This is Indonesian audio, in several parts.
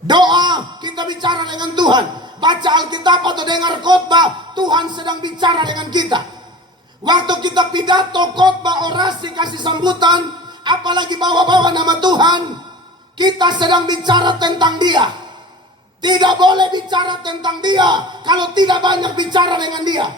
Doa, kita bicara dengan Tuhan. Baca Alkitab atau dengar khotbah, Tuhan sedang bicara dengan kita. Waktu kita pidato, khotbah, orasi, kasih sambutan, apalagi bawa-bawa nama Tuhan, kita sedang bicara tentang Dia. Tidak boleh bicara tentang Dia kalau tidak banyak bicara dengan Dia.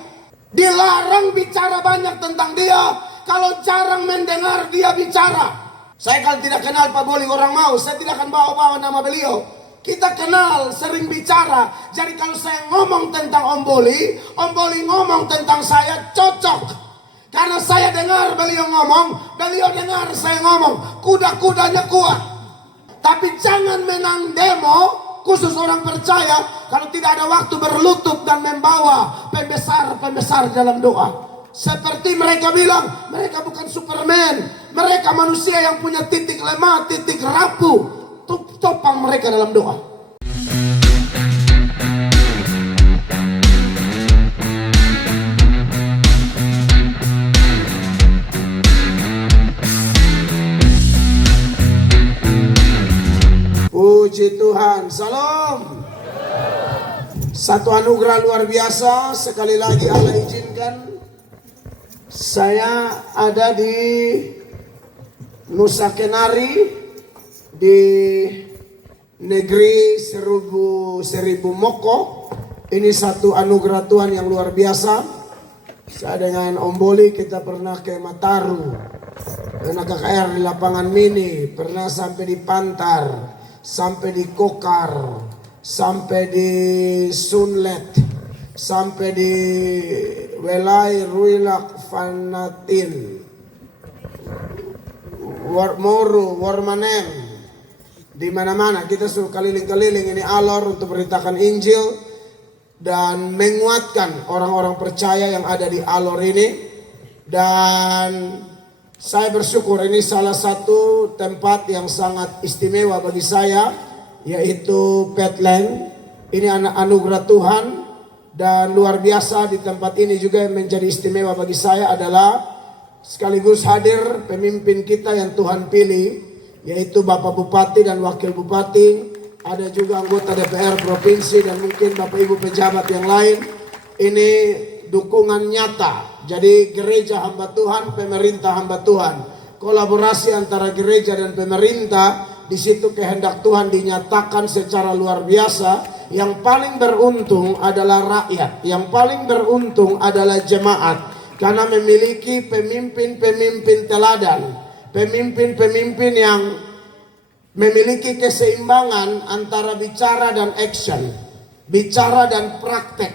Dilarang bicara banyak tentang Dia kalau jarang mendengar Dia bicara. Saya kalau tidak kenal Pak Boli orang mau, saya tidak akan bawa-bawa nama beliau. Kita kenal, sering bicara. Jadi kalau saya ngomong tentang Om Boli ngomong tentang saya, cocok. Karena saya dengar beliau ngomong, beliau dengar saya ngomong. Kuda-kudanya kuat. Tapi jangan menang demo, khusus orang percaya, kalau tidak ada waktu berlutut dan membawa pembesar-pembesar dalam doa. Seperti mereka bilang, mereka bukan Superman. Mereka manusia yang punya titik lemah, titik rapuh. Topang mereka dalam doa. Puji Tuhan, salam. Satu anugerah luar biasa. Sekali lagi Allah izinkan saya ada di Nusa Kenari, di negeri seribu moko. Ini satu anugerah Tuhan yang luar biasa. Saya dengan Om Boli kita pernah ke Mataru, pernah ke KKR di lapangan mini, pernah sampai di Pantar, sampai di Kokar, sampai di Sunlet, sampai di Welai Ruilak Fanatin, Moru, Warmanem. Di mana-mana kita suruh keliling-keliling ini alor untuk beritakan Injil dan menguatkan orang-orang percaya yang ada di alor ini. Dan saya bersyukur ini salah satu tempat yang sangat istimewa bagi saya, yaitu Petland. Ini anugerah Tuhan, dan luar biasa di tempat ini juga yang menjadi istimewa bagi saya adalah sekaligus hadir pemimpin kita yang Tuhan pilih, yaitu Bapak Bupati dan Wakil Bupati. Ada juga anggota DPR Provinsi dan mungkin Bapak Ibu pejabat yang lain. Ini dukungan nyata. Jadi gereja hamba Tuhan, pemerintah hamba Tuhan. Kolaborasi antara gereja dan pemerintah, di situ kehendak Tuhan dinyatakan secara luar biasa. Yang paling beruntung adalah rakyat. Yang paling beruntung adalah jemaat. Karena memiliki pemimpin-pemimpin teladan. Pemimpin-pemimpin yang memiliki keseimbangan antara bicara dan action, bicara dan praktek.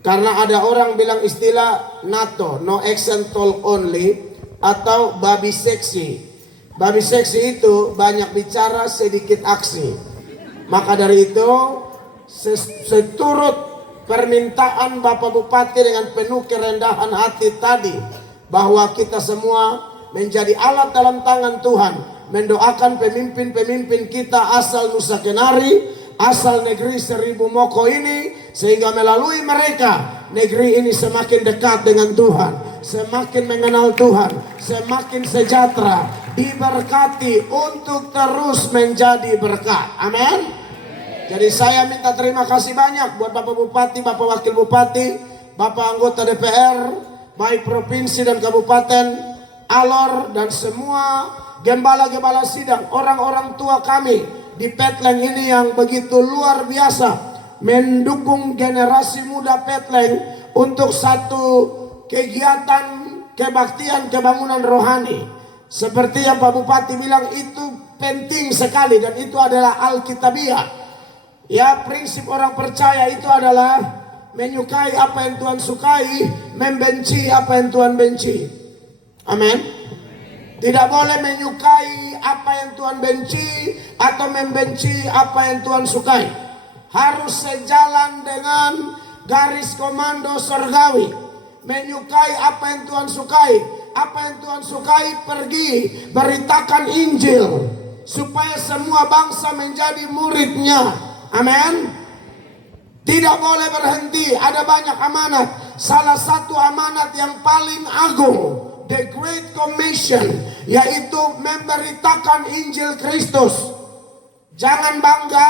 Karena ada orang bilang istilah NATO, no action talk only, atau babi seksi. Babi seksi itu banyak bicara sedikit aksi. Maka dari itu seturut permintaan Bapak Bupati dengan penuh kerendahan hati tadi, bahwa kita semua menjadi alat dalam tangan Tuhan, mendoakan pemimpin-pemimpin kita asal Nusa Kenari, asal negeri seribu moko ini, sehingga melalui mereka negeri ini semakin dekat dengan Tuhan, semakin mengenal Tuhan, semakin sejahtera, diberkati untuk terus menjadi berkat. Amin. Jadi saya minta terima kasih banyak buat Bapak Bupati, Bapak Wakil Bupati, Bapak anggota DPR, baik provinsi dan kabupaten, alor, dan semua gembala-gembala sidang, orang-orang tua kami di Petland ini yang begitu luar biasa mendukung generasi muda Petland untuk satu kegiatan kebaktian kebangunan rohani. Seperti yang Pak Bupati bilang, itu penting sekali dan itu adalah Alkitabiah. Ya, prinsip orang percaya itu adalah menyukai apa yang Tuhan sukai, membenci apa yang Tuhan benci. Amin. Tidak boleh menyukai apa yang Tuhan benci atau membenci apa yang Tuhan sukai. Harus sejalan dengan garis komando surgawi. Menyukai apa yang Tuhan sukai. Apa yang Tuhan sukai, pergi beritakan Injil supaya semua bangsa menjadi muridnya. Amin. Tidak boleh berhenti. Ada banyak amanat. Salah satu amanat yang paling agung, The Great Commission, yaitu memberitakan Injil Kristus. Jangan bangga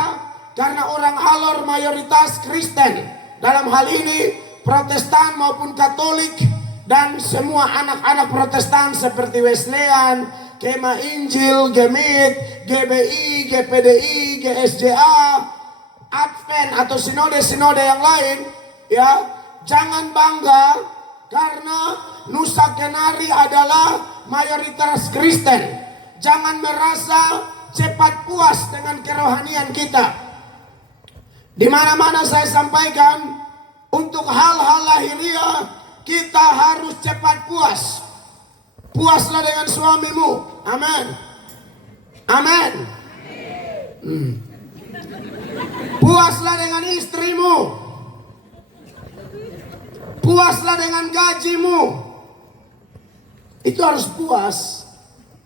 karena orang Alor mayoritas Kristen. Dalam hal ini Protestan maupun Katolik dan semua anak-anak Protestan seperti Wesleyan, Kemah Injil, Gemit, GBI, GPDI, GSJA, Advent atau sinode-sinode yang lain, ya, jangan bangga karena Nusa Kenari adalah mayoritas Kristen. Jangan merasa cepat puas dengan kerohanian kita. Di mana-mana saya sampaikan, untuk hal-hal lahiriah kita harus cepat puas. Puaslah dengan suamimu. Amin. Amin. Puaslah dengan istrimu. Puaslah dengan gajimu. Itu harus puas.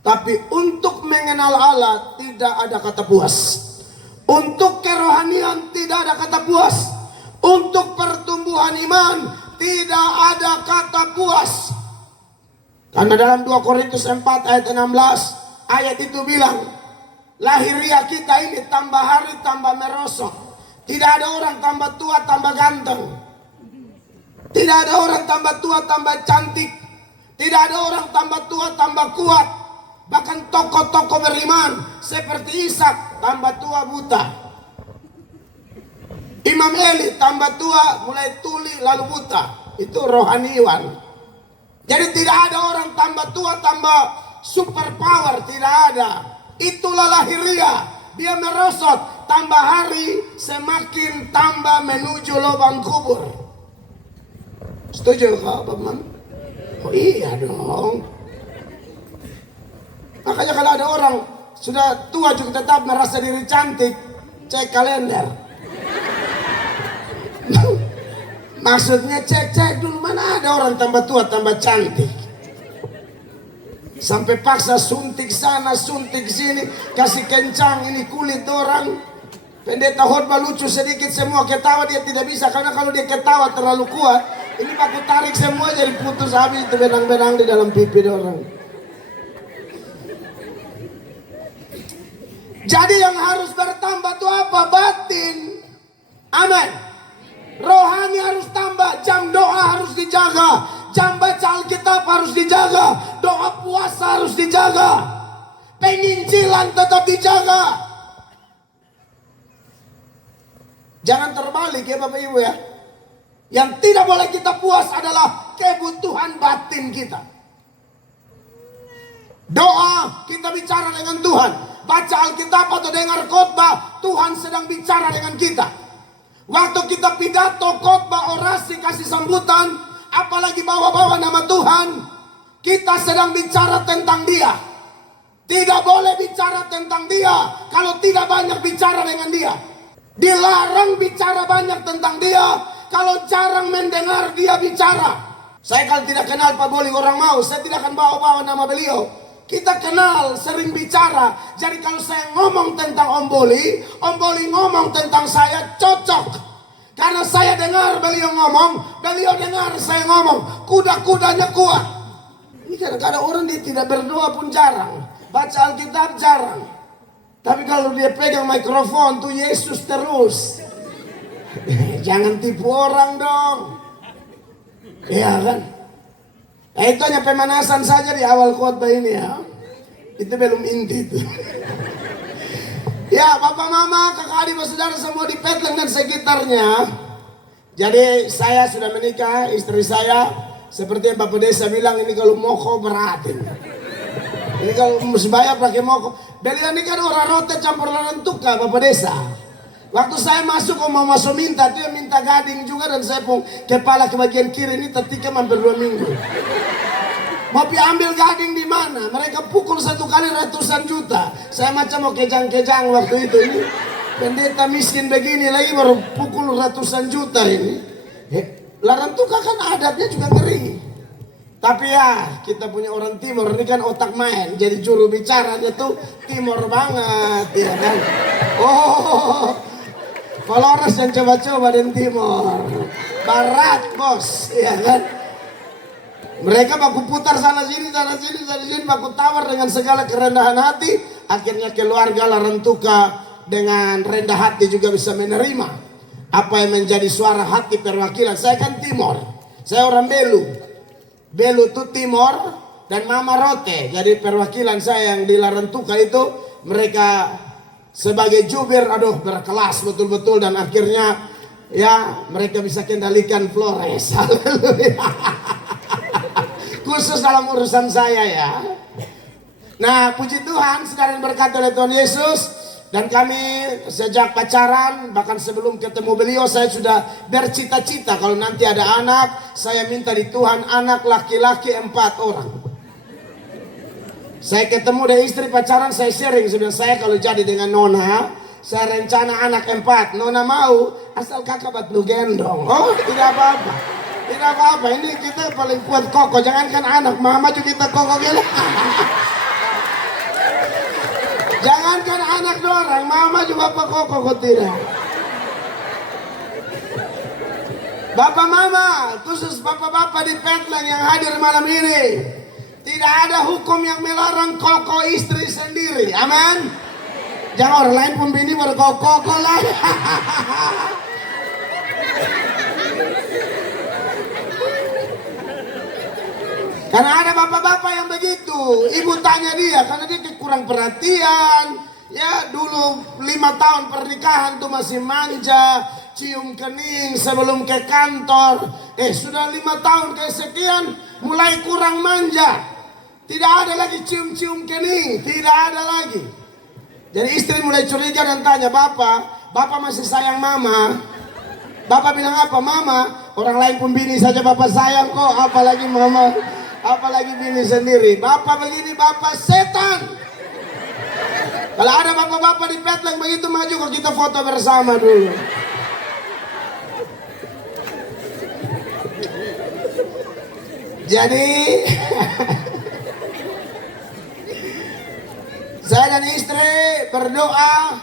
Tapi untuk mengenal Allah tidak ada kata puas. Untuk kerohanian tidak ada kata puas. Untuk pertumbuhan iman tidak ada kata puas. Karena dalam 2 Korintus 4 ayat 16 ayat itu bilang, lahiriah kita ini tambah hari tambah merosot. Tidak ada orang tambah tua tambah ganteng. Tidak ada orang tambah tua tambah cantik. Tidak ada orang tambah tua tambah kuat. Bahkan tokoh-tokoh beriman seperti Ishak tambah tua buta. Imam Eli tambah tua mulai tuli lalu buta. Itu rohaniwan. Jadi tidak ada orang tambah tua tambah super power, tidak ada. Itulah lahiriah. Dia merosot, tambah hari semakin tambah menuju lubang kubur. Setuju kau, Pak Man? Oh iya dong. Makanya kalau ada orang sudah tua juga tetap merasa diri cantik, cek kalender. Maksudnya cek dulu, mana ada orang tambah tua tambah cantik. Sampai paksa suntik sana suntik sini, kasih kencang ini kulit orang. Pendeta khotbah lucu sedikit semua ketawa, dia tidak bisa karena kalau dia ketawa terlalu kuat, ini baku tarik semua jadi putus habis itu benang-benang di dalam pipi orang. Jadi yang harus bertambah itu apa? Batin. Amin. Rohani harus tambah, jam doa harus dijaga, jam baca Alkitab harus dijaga, doa puasa harus dijaga, penginjilan tetap dijaga. Jangan terbalik ya Bapak Ibu ya. Yang tidak boleh kita puas adalah kebutuhan batin kita. Doa kita bicara dengan Tuhan, baca Alkitab atau dengar khotbah, Tuhan sedang bicara dengan kita. Waktu kita pidato, khotbah, orasi, kasih sambutan, apalagi bawa-bawa nama Tuhan, kita sedang bicara tentang Dia. Tidak boleh bicara tentang Dia kalau tidak banyak bicara dengan Dia. Dilarang bicara banyak tentang Dia kalau jarang mendengar Dia bicara. Saya kalau tidak kenal Pak Boli orang mau, saya tidak akan bawa-bawa nama beliau. Kita kenal, sering bicara. Jadi kalau saya ngomong tentang Om Boli ngomong tentang saya cocok. Karena saya dengar beliau ngomong, beliau dengar saya ngomong. Kuda-kudanya kuat. Ini kadang-kadang orang dia tidak berdoa pun jarang. Baca Alkitab jarang. Tapi kalau dia pegang mikrofon tuh Yesus terus. Jangan tipu orang dong. Iya kan? Itu hanya pemanasan saja di awal khotbah ini ya. Itu belum inti itu. Ya Bapak Mama, kakak adik saudara semua di Petlang dan sekitarnya. Jadi saya sudah menikah, istri saya seperti yang Bapak Desa bilang, ini kalau moko beratin. Ini kalau musbaya pakai moko. Beliau ini kan orang rote campur larantuka Bapak Desa. Waktu saya masuk mau masuk minta, dia minta gading juga dan saya pun kepala ke bagian kiri ini tertikam hampir 2 minggu. Mau ambil gading di mana? Mereka pukul 1 kali ratusan juta. Saya macam mau kejang-kejang waktu itu ini. Pendeta miskin begini lagi baru pukul ratusan juta ini. Larantuka kan adatnya juga ngeri. Tapi ya kita punya orang timur ini kan otak main. Jadi juru bicaranya tuh timur banget ya kan. Oh, Flores yang coba-coba dan timur, barat bos, ya kan. Mereka baku putar sana sini, baku tawar dengan segala kerendahan hati. Akhirnya keluarga Larantuka dengan rendah hati juga bisa menerima apa yang menjadi suara hati perwakilan. Saya kan Timor, saya orang Belu. Belu itu Timor dan Mama Rote. Jadi perwakilan saya yang di Larantuka itu, mereka sebagai jubir, aduh berkelas betul-betul, dan akhirnya ya mereka bisa kendalikan Flores. Haleluya. Khusus dalam urusan saya ya. Nah, puji Tuhan, saudara yang berkati oleh Tuhan Yesus. Dan kami sejak pacaran, bahkan sebelum ketemu beliau, saya sudah bercita-cita kalau nanti ada anak, saya minta di Tuhan anak laki-laki 4 orang. Saya ketemu dengan istri pacaran, saya sharing, sebenarnya saya kalau jadi dengan Nona, saya rencana anak 4. Nona mau, asal kakak batu gendong. Oh, tidak apa-apa. Tidak apa-apa, ini kita paling kuat kokoh. Jangankan anak, mama juga kita kokoh gila. Jangankan anak dorang, mama juga kokoh kok tidak. Bapak mama, khusus bapak-bapak di Petlang yang hadir malam ini, tidak ada hukum yang melarang kokoh istri sendiri. Amin. Jangan orang lain pun bini berkokoh lah. Karena ada bapak-bapak yang begitu. Ibu tanya dia, karena dia kurang perhatian. Ya dulu 5 tahun pernikahan tuh masih manja, cium kening sebelum ke kantor. Sudah 5 tahun kesekian mulai kurang manja. Tidak ada lagi cium-cium kening, tidak ada lagi. Jadi istri mulai curiga dan tanya, Bapak masih sayang mama? Bapak bilang apa? Mama, orang lain pun bini saja Bapak sayang kok, apalagi mama. Apalagi bini sendiri. Bapak begini, bapak setan. Kalau ada bapak-bapak di Petlang begitu, maju kok kita foto bersama dulu. Jadi saya dan istri berdoa,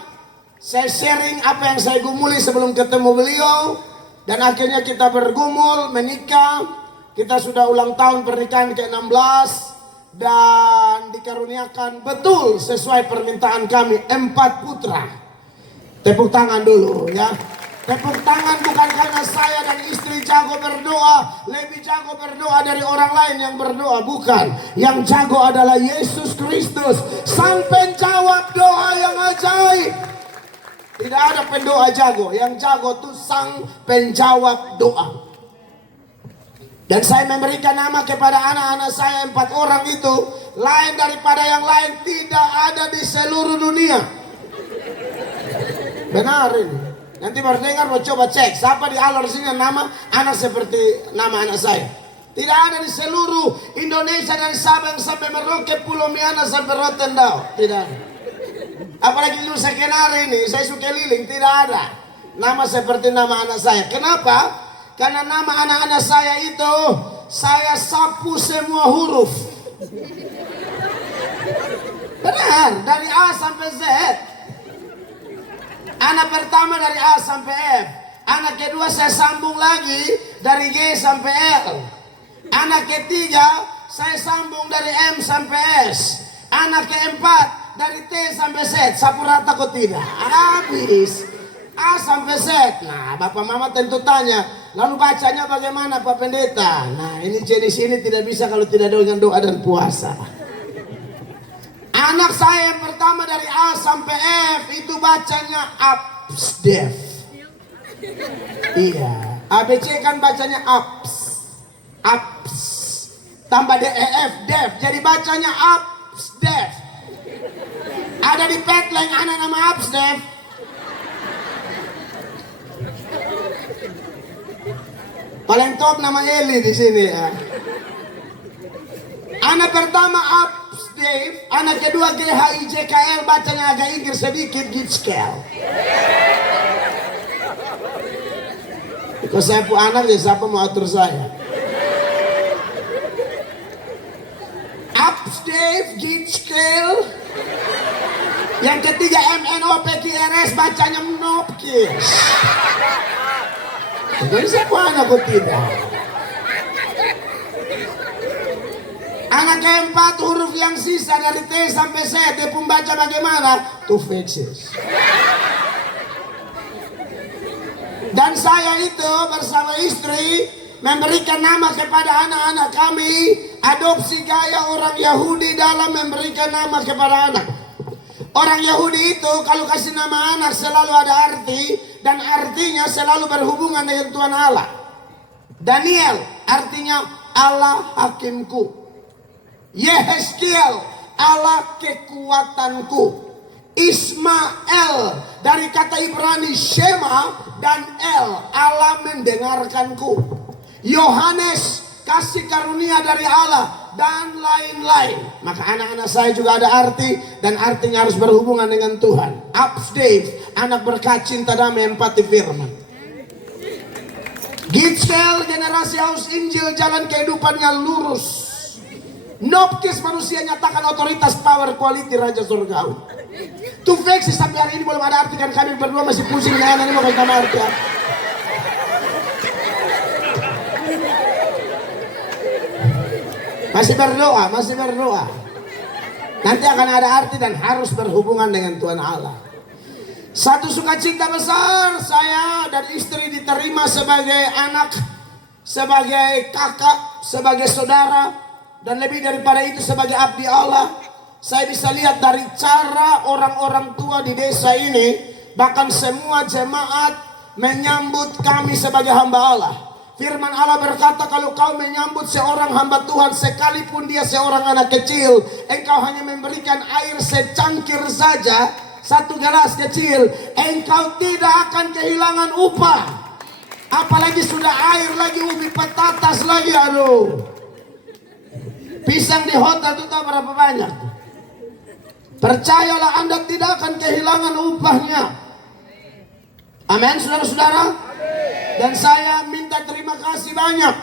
saya sharing apa yang saya gumuli sebelum ketemu beliau, dan akhirnya kita bergumul, menikah. Kita sudah ulang tahun pernikahan ke-16 dan dikaruniakan betul sesuai permintaan kami 4 putra. Tepuk tangan dulu ya. Tepuk tangan bukan karena saya dan istri jago berdoa, lebih jago berdoa dari orang lain yang berdoa, bukan. Yang jago adalah Yesus Kristus, sang penjawab doa yang ajaib. Tidak ada pendoa jago, yang jago itu sang penjawab doa. Dan saya memberikan nama kepada anak-anak saya 4 orang itu, lain daripada yang lain, tidak ada di seluruh dunia. Benar ini. Nanti baru dengar, mau coba cek siapa di Alor sini nama anak seperti nama anak saya. Tidak ada di seluruh Indonesia dan Sabang sampai Merauke, Pulau Miana sampai Rotendao. Tidak ada. Apalagi Nusa Kenari ini, saya suka keliling, tidak ada nama seperti nama anak saya. Kenapa? Karena nama anak-anak saya itu, saya sapu semua huruf. Benar, dari A sampai Z. Anak pertama dari A sampai F. Anak kedua saya sambung lagi dari G sampai L. Anak ketiga saya sambung dari M sampai S. Anak keempat dari T sampai Z. Sapu rata kok tidak? Habis. A sampai Z. Nah, Bapak Mama tentu tanya, lalu bacanya bagaimana Pak Pendeta? Nah, ini jenis ini tidak bisa kalau tidak dengan doa dan puasa. Anak saya yang pertama dari A sampai F itu bacanya ABSDEF. Iya, ABC kan bacanya ABS. ABS tambah DEF, DEF. Jadi bacanya ABSDEF. Ada di Petlang anak nama ABSDEF. Paling top nama Eli di sini ya. Anak pertama ABSDEF, anak kedua GHIJKL, bacanya agak Inggris sedikit, Gitskel. Kalau saya pu anak ya siapa mau atur saya? ABSDEF, Gitskel. Yang ketiga MNOPQRS, bacanya Mnopkis. Jadi siapa anak kok tidak? Anak keempat huruf yang sisa dari T sampai Z, dia pun baca bagaimana? two faces. Dan saya itu bersama istri memberikan nama kepada anak-anak kami, adopsi gaya orang Yahudi dalam memberikan nama kepada anak. Orang Yahudi itu kalau kasih nama anak selalu ada arti, dan artinya selalu berhubungan dengan Tuhan Allah. Daniel artinya Allah hakimku. Yehezkiel Allah kekuatanku. Ismael dari kata Ibrani Shema dan El Allah mendengarkanku. Yohanes kasih karunia dari Allah dan lain-lain. Maka anak-anak saya juga ada arti, dan artinya harus berhubungan dengan Tuhan. Upstate anak berkat, cinta, damai, empati, firman. Gitzel generasi haus Injil, jalan kehidupannya lurus. Nopkis manusia nyatakan otoritas, power, quality, raja surgawi. Two faces sampai hari ini belum ada arti, kan kami berdua masih pusing dengan ini mau kasih nama arti. Masih berdoa. Nanti akan ada arti dan harus berhubungan dengan Tuhan Allah. Satu sukacita besar, saya dan istri diterima sebagai anak, sebagai kakak, sebagai saudara, dan lebih daripada itu sebagai abdi Allah. Saya bisa lihat dari cara orang-orang tua di desa ini, bahkan semua jemaat menyambut kami sebagai hamba Allah. Firman Allah berkata, kalau kau menyambut seorang hamba Tuhan, sekalipun dia seorang anak kecil, engkau hanya memberikan air secangkir saja, satu gelas kecil, engkau tidak akan kehilangan upah. Apalagi sudah air lagi, ubi petatas lagi, aduh. Pisang di hotel itu tahu berapa banyak? Percayalah, Anda tidak akan kehilangan upahnya. Amin, saudara-saudara. Dan saya minta terima kasih banyak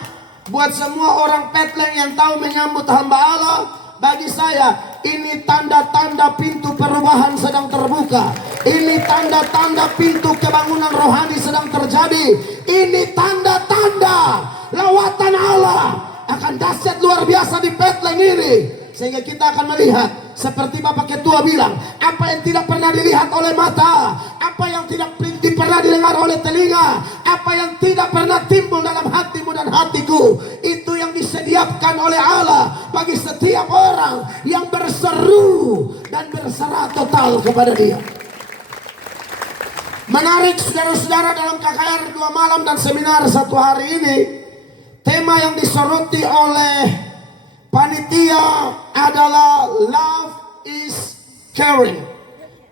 buat semua orang Petlen yang tahu menyambut hamba Allah. Bagi saya, ini tanda-tanda pintu perubahan sedang terbuka. Ini tanda-tanda pintu kebangunan rohani sedang terjadi. Ini tanda-tanda lawatan Allah akan dahsyat luar biasa di Petlen ini. Sehingga kita akan melihat, seperti Bapak Ketua bilang, apa yang tidak pernah dilihat oleh mata, apa yang tidak pernah didengar oleh telinga, apa yang tidak pernah timbul dalam hatimu dan hatiku, itu yang disediakan oleh Allah bagi setiap orang yang berseru dan berserah total kepada Dia. Menarik saudara-saudara, dalam KKR 2 malam dan seminar 1 hari ini, tema yang disoroti oleh panitia adalah love is caring,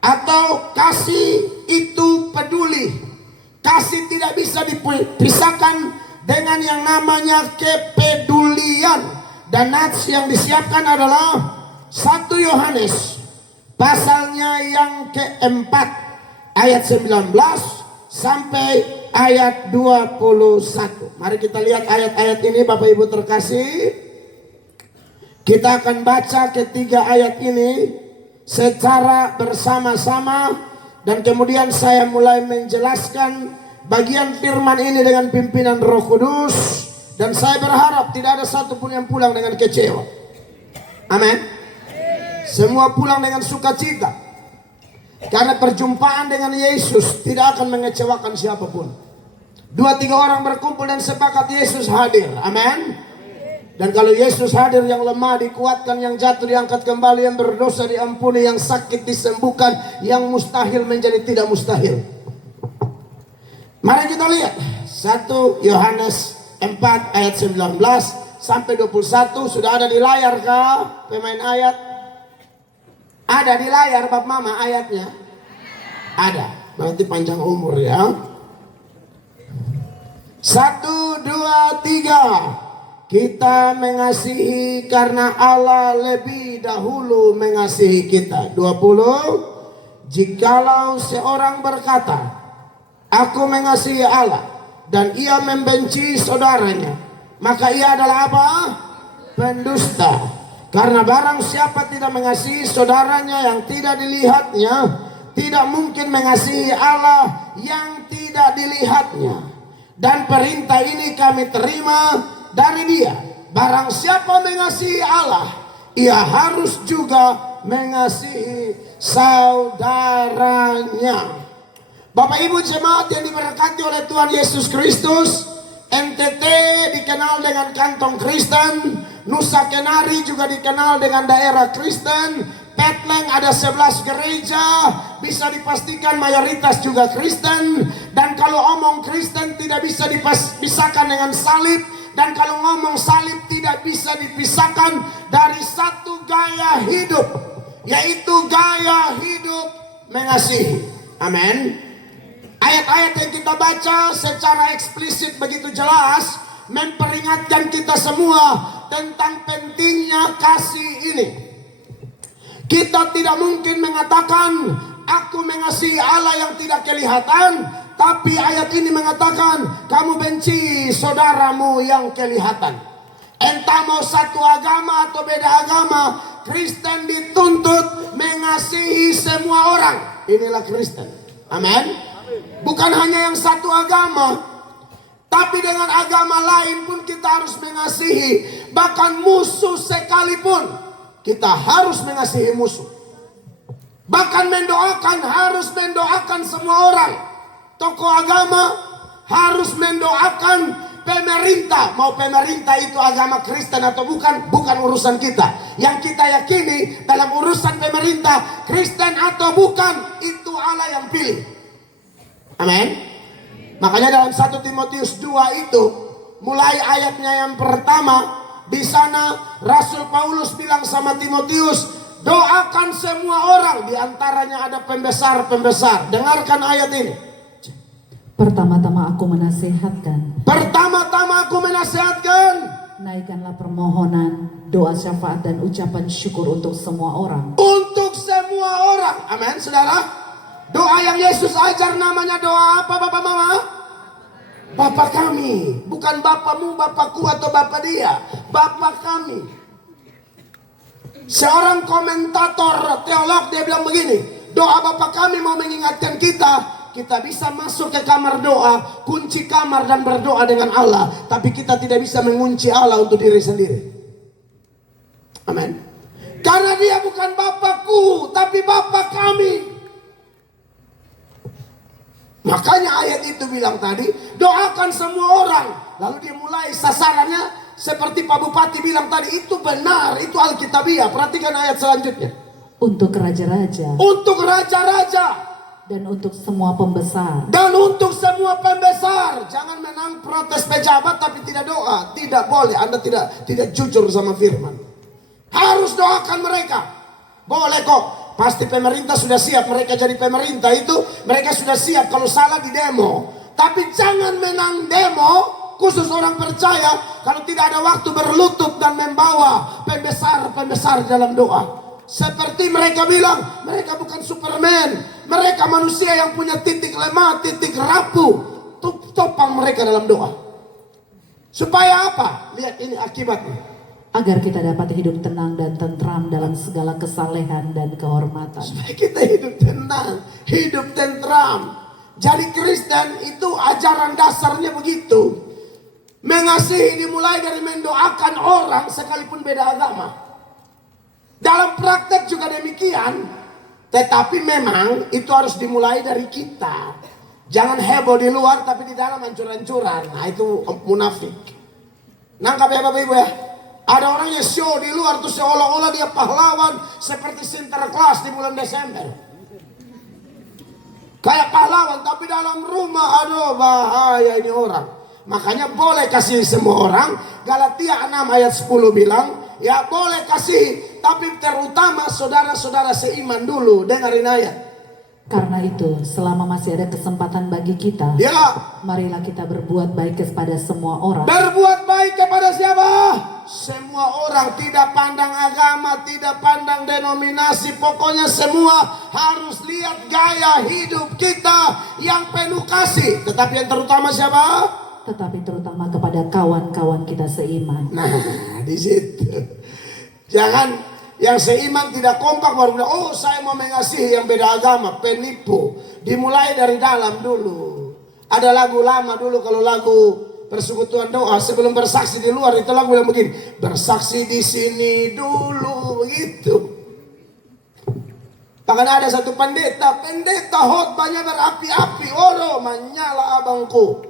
atau kasih itu peduli. Kasih tidak bisa dipisahkan dengan yang namanya kepedulian. Dan nats yang disiapkan adalah 1 Yohanes pasalnya yang keempat, ayat 19 sampai ayat 21. Mari kita lihat ayat-ayat ini, Bapak Ibu terkasih. Kita akan baca ketiga ayat ini secara bersama-sama, dan kemudian saya mulai menjelaskan bagian firman ini dengan pimpinan Roh Kudus, dan saya berharap tidak ada satupun yang pulang dengan kecewa. Amin. Semua pulang dengan sukacita, karena perjumpaan dengan Yesus tidak akan mengecewakan siapapun. 2-3 orang berkumpul dan sepakat, Yesus hadir. Amin. Dan kalau Yesus hadir, yang lemah dikuatkan, yang jatuh diangkat kembali, yang berdosa diampuni, yang sakit disembuhkan, yang mustahil menjadi tidak mustahil. Mari kita lihat 1 Yohanes 4 ayat 19 sampai 21. Sudah ada di layar kah pemain ayat? Ada di layar Bapak Mama ayatnya? Ada. Berarti panjang umur ya. 1, 2, 3. Kita mengasihi karena Allah lebih dahulu mengasihi kita. 20. Jikalau seorang berkata, aku mengasihi Allah, dan ia membenci saudaranya, maka ia adalah apa? Pendusta. Karena barang siapa tidak mengasihi saudaranya yang tidak dilihatnya, tidak mungkin mengasihi Allah yang tidak dilihatnya. Dan perintah ini kami terima dari Dia, barang siapa mengasihi Allah, ia harus juga mengasihi saudaranya. Bapak Ibu jemaat yang diberkati oleh Tuhan Yesus Kristus, NTT dikenal dengan kantong Kristen, Nusa Kenari juga dikenal dengan daerah Kristen, Petleng ada 11 gereja, bisa dipastikan mayoritas juga Kristen. Dan kalau omong Kristen tidak bisa dipisahkan dengan salib, dan kalau ngomong salib tidak bisa dipisahkan dari satu gaya hidup, yaitu gaya hidup mengasihi. Amin. Ayat-ayat yang kita baca secara eksplisit begitu jelas memperingatkan kita semua tentang pentingnya kasih ini. Kita tidak mungkin mengatakan aku mengasihi Allah yang tidak kelihatan, tapi ayat ini mengatakan kamu benci saudaramu yang kelihatan. Entah mau satu agama atau beda agama, Kristen dituntut mengasihi semua orang. Inilah Kristen. Amin. Bukan hanya yang satu agama, tapi dengan agama lain pun kita harus mengasihi. Bahkan musuh sekalipun kita harus mengasihi musuh. Bahkan mendoakan, harus mendoakan semua orang. Tokoh agama harus mendoakan pemerintah. Mau pemerintah itu agama Kristen atau bukan, bukan urusan kita. Yang kita yakini dalam urusan pemerintah, Kristen atau bukan, itu Allah yang pilih. Amin. Makanya dalam 1 Timotius 2 itu, mulai ayatnya yang pertama, di sana Rasul Paulus bilang sama Timotius, doakan semua orang, di antaranya ada pembesar-pembesar. Dengarkan ayat ini. Pertama-tama aku menasihatkan. Naikkanlah permohonan, doa syafaat dan ucapan syukur untuk semua orang. Untuk semua orang. Amin, saudara. Doa yang Yesus ajar namanya doa apa, Bapak Mama? Bapa kami, bukan bapamu, bapakku atau bapak dia, Bapa kami. Seorang komentator teolog dia bilang begini, doa Bapa kami mau mengingatkan kita bisa masuk ke kamar doa, kunci kamar dan berdoa dengan Allah, tapi kita tidak bisa mengunci Allah untuk diri sendiri. Amin. Karena dia bukan Bapakku, tapi Bapa kami. Makanya ayat itu bilang tadi, doakan semua orang. Lalu dia mulai sasarannya seperti Pak Bupati bilang tadi, itu benar, itu Alkitabiah. Perhatikan ayat selanjutnya. Untuk raja-raja. Untuk raja-raja. Dan untuk semua pembesar. Dan untuk semua pembesar. Jangan menang protes pejabat tapi tidak doa. Tidak boleh, Anda tidak jujur sama firman. Harus doakan mereka. Boleh kok. Pasti pemerintah sudah siap, mereka jadi pemerintah itu, mereka sudah siap kalau salah di demo. Tapi jangan menang demo, khusus orang percaya, kalau tidak ada waktu berlutut dan membawa pembesar-pembesar dalam doa. Seperti mereka bilang, mereka bukan Superman, mereka manusia yang punya titik lemah, titik rapuh. Topang mereka dalam doa. Supaya apa? Lihat ini akibatnya. Agar kita dapat hidup tenang dan tentram dalam segala kesalehan dan kehormatan. Supaya kita hidup tenang, hidup tentram. Jadi Kristen itu ajaran dasarnya begitu. Mengasihi dimulai dari mendoakan orang sekalipun beda agama. Dalam praktek juga demikian. Tetapi memang itu harus dimulai dari kita. Jangan heboh di luar tapi di dalam hancur-hancuran. Nah itu munafik. Nangkap ya Bapak Ibu ya. Ada orang yang show di luar tuh seolah-olah dia pahlawan seperti Sinterklas di bulan Desember. Kayak pahlawan tapi dalam rumah aduh bahaya ini orang. Makanya boleh kasih semua orang. Galatia 6 ayat 10 bilang, ya boleh kasih, tapi terutama saudara-saudara seiman dulu. Dengarin ayat. Karena itu, selama masih ada kesempatan bagi kita, ya, marilah kita berbuat baik kepada semua orang. Berbuat baik kepada siapa? Semua orang, tidak pandang agama, tidak pandang denominasi, pokoknya semua harus lihat gaya hidup kita yang penuh kasih. Tetapi yang terutama siapa? Tetapi terutama kepada kawan-kawan kita seiman. Nah, di situ. Jangan yang seiman tidak kompak baru bilang, oh saya mau mengasihi yang beda agama. Penipu. Dimulai dari dalam dulu. Ada lagu lama dulu, kalau lagu persekutuan doa sebelum bersaksi di luar, itu lagu yang begini, bersaksi di sini dulu, begitu. Bahkan ada satu pendeta khotbahnya berapi-api. Oro, menyala abangku.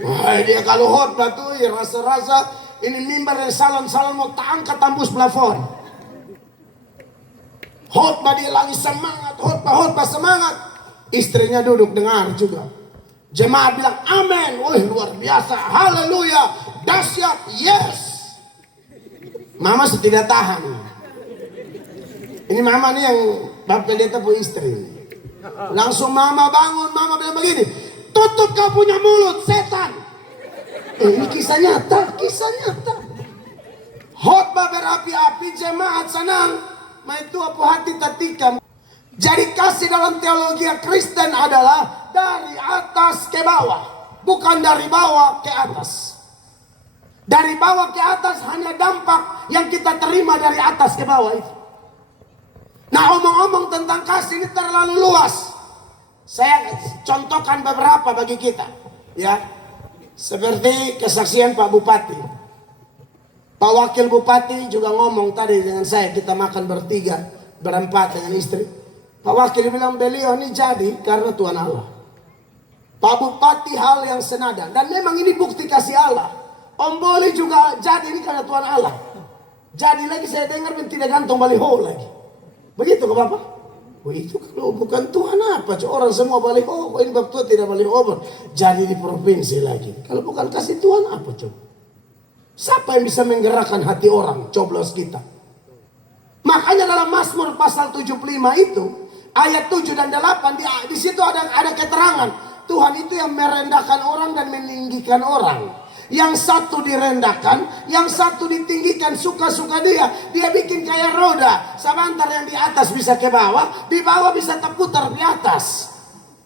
Wah, dia kalau khotbah tuh ya rasa-rasa ini mimbar dan salon mau angkat tembus plafon. Khotbah dia lagi semangat, khotbah semangat. Istrinya duduk dengar juga. Jemaat bilang amin. Wih, luar biasa. Haleluya. Dahsyat. Yes. Mama tidak tahan. Ini mama nih yang Bapak Pendeta punya istri. Langsung mama bangun, mama bilang begini, tutup kau punya mulut, setan. Ini kisah nyata. Khotbah berapi-api, jemaat senang. Itu apa hati tatikam. Jadi kasih dalam teologi Kristen adalah dari atas ke bawah, bukan dari bawah ke atas. Dari bawah ke atas hanya dampak yang kita terima dari atas ke bawah itu. Nah, omong-omong tentang kasih ini terlalu luas. Saya contohkan beberapa bagi kita, ya. Seperti kesaksian Pak Bupati. Pak Wakil Bupati juga ngomong tadi dengan saya, kita makan berempat dengan istri. Pak Wakil bilang beliau ini jadi karena Tuhan Allah. Pak Bupati hal yang senada, dan memang ini bukti kasih Allah. Om Boli juga jadi ini karena Tuhan Allah. Jadi lagi saya dengar tidak gantung baliho lagi. Begitu ke Bapak? Oh, itu kalau bukan Tuhan apa? Orang semua baliho, ini Bapak Tuhan tidak baliho. Jadi di provinsi lagi. Kalau bukan kasih Tuhan apa coba? Siapa yang bisa menggerakkan hati orang? Coblos kita. Makanya dalam Mazmur pasal 75 itu, ayat 7 dan 8, di situ ada keterangan. Tuhan itu yang merendahkan orang dan meninggikan orang. Yang satu direndahkan, yang satu ditinggikan, suka-suka dia. Dia bikin kayak roda. Sebentar yang di atas bisa ke bawah, di bawah bisa terputar di atas.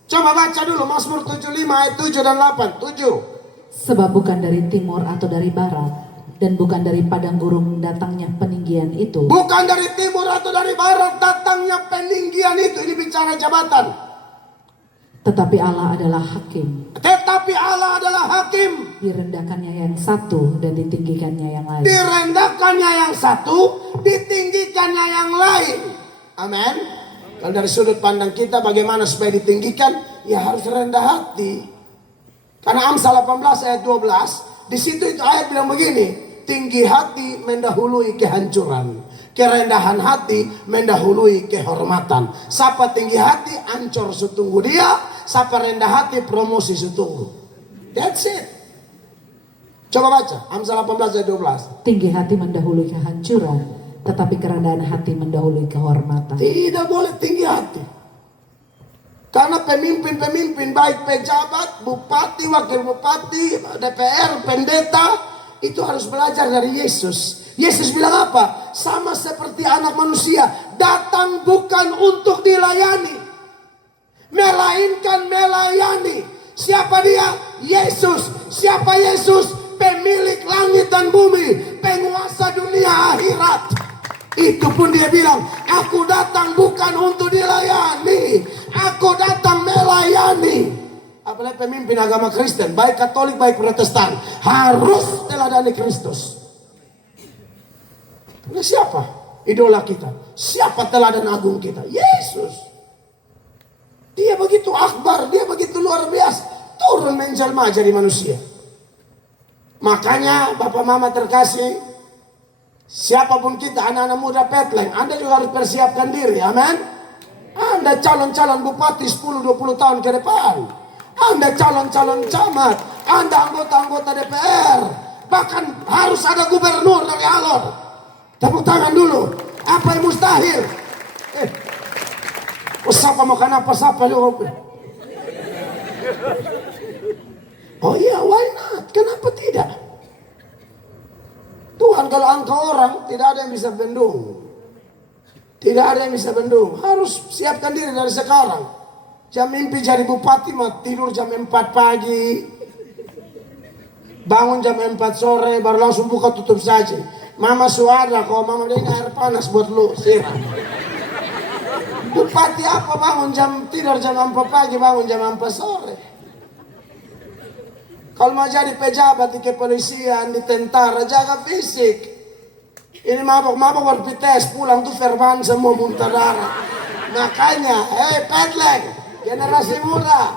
Coba baca dulu Mazmur 75 ayat 7 dan 8. 7. Sebab bukan dari timur atau dari barat, dan bukan dari padang gurun datangnya peninggian itu. Bukan dari timur atau dari barat datangnya peninggian itu. Ini bicara jabatan. Tetapi Allah adalah hakim. Tetapi Allah adalah hakim. Direndahkannya yang satu dan ditinggikannya yang lain. Direndahkannya yang satu, ditinggikannya yang lain. Amin. Kalau dari sudut pandang kita bagaimana supaya ditinggikan? Ya harus rendah hati. Karena Amsal 18 ayat 12, di situ itu ayat bilang begini, tinggi hati mendahului kehancuran, kerendahan hati mendahului kehormatan. Siapa tinggi hati ancur setunggu dia, siapa rendah hati promosi setunggu. That's it. Coba baca Amsal 18 ayat 12. Tinggi hati mendahului kehancuran, tetapi kerendahan hati mendahului kehormatan. Tidak boleh tinggi hati. Karena pemimpin-pemimpin baik pejabat, bupati, wakil bupati, DPR, pendeta, itu harus belajar dari Yesus. Yesus bilang apa? Sama seperti anak manusia, datang bukan untuk dilayani, melainkan melayani. Siapa dia? Yesus. Siapa Yesus? Pemilik langit dan bumi, penguasa dunia akhirat. Itu pun dia bilang, aku datang bukan untuk dilayani, aku datang melayani. Apalagi pemimpin agama Kristen, baik Katolik baik Protestan, harus teladani Kristus. Nah, siapa idola kita? Siapa teladan agung kita? Yesus. Dia begitu akbar, dia begitu luar biasa, turun menjelma jadi manusia. Makanya Bapak Mama terkasih, siapapun kita, anak-anak muda Petlang, Anda juga harus persiapkan diri, amin. Anda calon-calon bupati 10-20 tahun ke depan, Anda calon-calon camat, Anda anggota-anggota DPR, bahkan harus ada gubernur dari Alor. Tepuk tangan dulu. Apa yang mustahil? Siapa makan apa siapa juga. Oh iya, why not? Kenapa tidak? Tuhan kalau angka orang tidak ada yang bisa bendung. Tidak ada yang bisa bendung. Harus siapkan diri dari sekarang. Jam mimpi jadi bupati mah tidur jam 4 pagi. Bangun jam 4 sore baru langsung buka tutup saja. Mama suara, kalau mama dia ini air panas buat lu siram. Bupati apa bangun tidur jam 4 pagi, bangun jam 4 sore. Kalau mau jadi pejabat di kepolisian, di tentara, jaga fisik. Ini mabok-mabok berpites, pulang tuh verban semua muntah darah. Makanya, Petleng, generasi muda.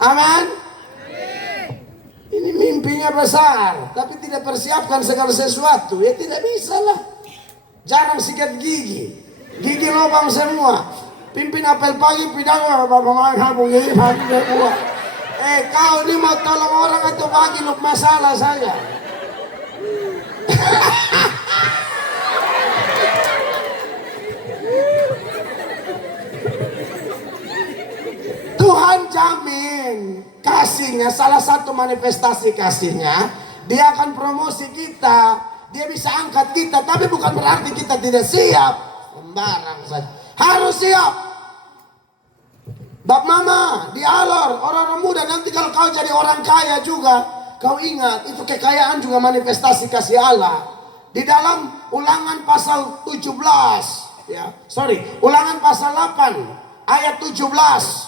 Aman? Ini mimpinya besar, tapi tidak persiapkan segala sesuatu. Ya tidak bisa lah. Jarang sikat gigi. Gigi lubang semua. Pimpin apel pagi, pidang, gigi pagi semua. Kau ini mau tolong orang atau bagi lu masalah saya? Tuhan jamin kasihnya, salah satu manifestasi kasihnya, dia akan promosi kita, dia bisa angkat kita, tapi bukan berarti kita tidak siap. Sembarang saja, harus siap. Bab mama, di Alor, orang-orang muda, nanti kalau kau jadi orang kaya juga, kau ingat, itu kekayaan juga manifestasi kasih Allah. Di dalam Ulangan pasal 17, Ulangan pasal 8, ayat 17.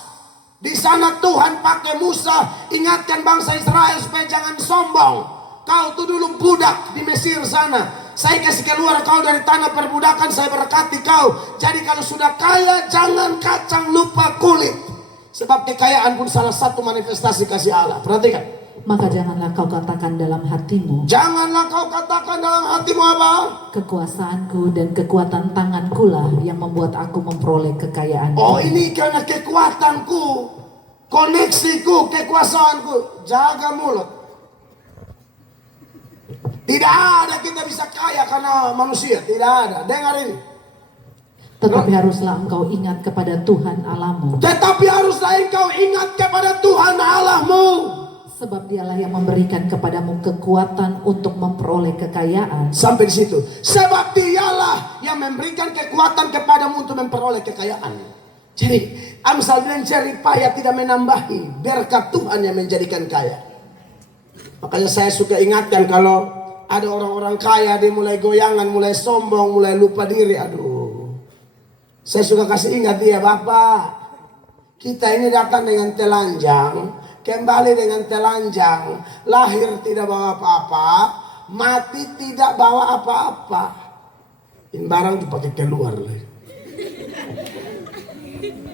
Di sana Tuhan pakai Musa ingatkan bangsa Israel supaya jangan sombong. Kau tuh dulu budak di Mesir sana. Saya kasih keluar kau dari tanah perbudakan, saya berkati kau. Jadi kalau sudah kaya jangan kacang lupa kulit. Sebab kekayaan pun salah satu manifestasi kasih Allah. Perhatikan. Maka janganlah kau katakan dalam hatimu. Janganlah kau katakan dalam hatimu apa? Kekuasaanku dan kekuatan tanganku lah yang membuat aku memperoleh kekayaan. Oh, ini karena kekuatanku, koneksiku, kekuasaanku. Jaga mulut. Tidak ada kita bisa kaya karena manusia. Tidak ada. Dengar ini. Tetapi haruslah engkau ingat kepada Tuhan Allahmu. Tetapi haruslah engkau ingat kepada Tuhan Allahmu. Sebab dialah yang memberikan kepadamu kekuatan untuk memperoleh kekayaan. Sampai di situ. Sebab dialah yang memberikan kekuatan kepadamu untuk memperoleh kekayaan. Jadi Amsal bilang jerih payah tidak menambahi, berkat Tuhan yang menjadikan kaya. Makanya saya suka ingatkan kalau ada orang-orang kaya, dia mulai goyangan, mulai sombong, mulai lupa diri. Aduh, saya suka kasih ingat dia, Bapak, kita ini datang dengan telanjang, kembali dengan telanjang, lahir tidak bawa apa-apa, mati tidak bawa apa-apa. Ini barang tuh pakai keluar lagi.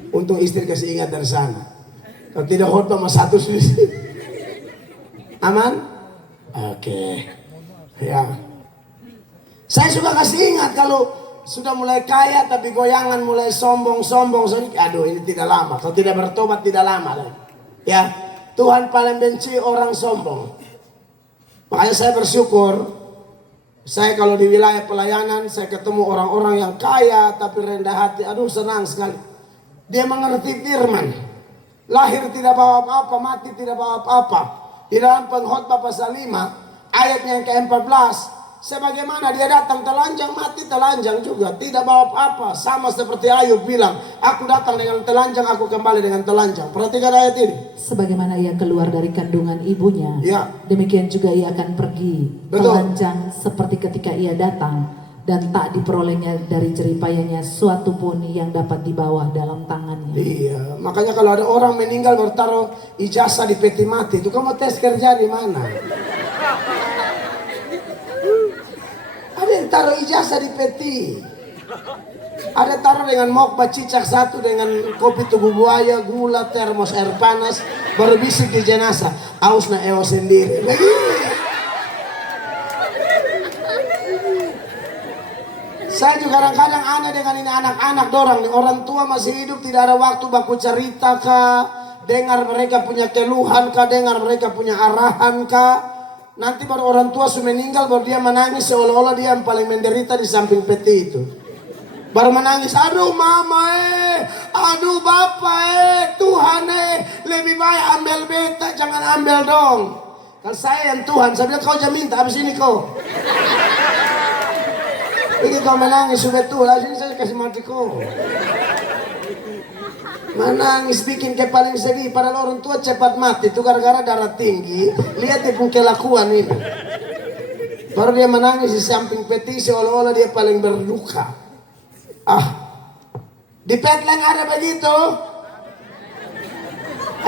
Untung istri kasih ingat dari sana. Kalau tidak khotbah sama satu sisi. Aman? Oke. Ya. Saya suka kasih ingat kalau sudah mulai kaya tapi goyangan mulai sombong. Aduh, ini tidak lama. Kalau tidak bertobat tidak lama lagi. Ya. Tuhan paling benci orang sombong. Makanya saya bersyukur. Saya kalau di wilayah pelayanan saya ketemu orang-orang yang kaya tapi rendah hati. Aduh, senang sekali. Dia mengerti firman. Lahir tidak bawa apa-apa, mati tidak bawa apa-apa. Di dalam Pengkhotbah pasal 5 ayatnya yang ke-14, sebagaimana dia datang telanjang, mati telanjang juga, tidak bawa apa-apa. Sama seperti Ayub bilang, aku datang dengan telanjang, aku kembali dengan telanjang. Perhatikan ayat ini. Sebagaimana ia keluar dari kandungan ibunya, Ya. demikian juga ia akan pergi. Betul. Telanjang seperti ketika ia datang, dan tak diperolehnya dari jeripayanya suatu pun yang dapat dibawa dalam tangannya. Iya, makanya kalau ada orang meninggal bertaruh ijazah di peti mati, itu kamu tes kerja di mana? Ada yang taruh ijazah di peti. Ada taruh dengan mokba cicak satu dengan kopi tubuh buaya, gula, termos air panas, baru bisik di jenazah. Aus na eo sendiri. Saya juga kadang-kadang aneh dengan ini anak-anak dorang. Orang tua masih hidup, tidak ada waktu baku cerita kah, dengar mereka punya keluhan kah, dengar mereka punya arahan kah. Nanti baru orang tua sudah meninggal, baru dia menangis seolah-olah dia yang paling menderita di samping peti itu. Baru menangis, aduh mama aduh bapak Tuhan lebih baik ambil beta, jangan ambil dong. Kalau saya yang Tuhan, saya bilang kau jangan minta, habis ini kau. Ini kau menangis sudah tua, sini saya kasih mati kau. Menangis bikin kayak paling sedih, padahal orang tua cepat mati itu gara-gara darah tinggi. Lihat dia pun kelakuan ini. Baru dia menangis di samping peti seolah-olah dia paling berduka. Di Petleng ada begitu.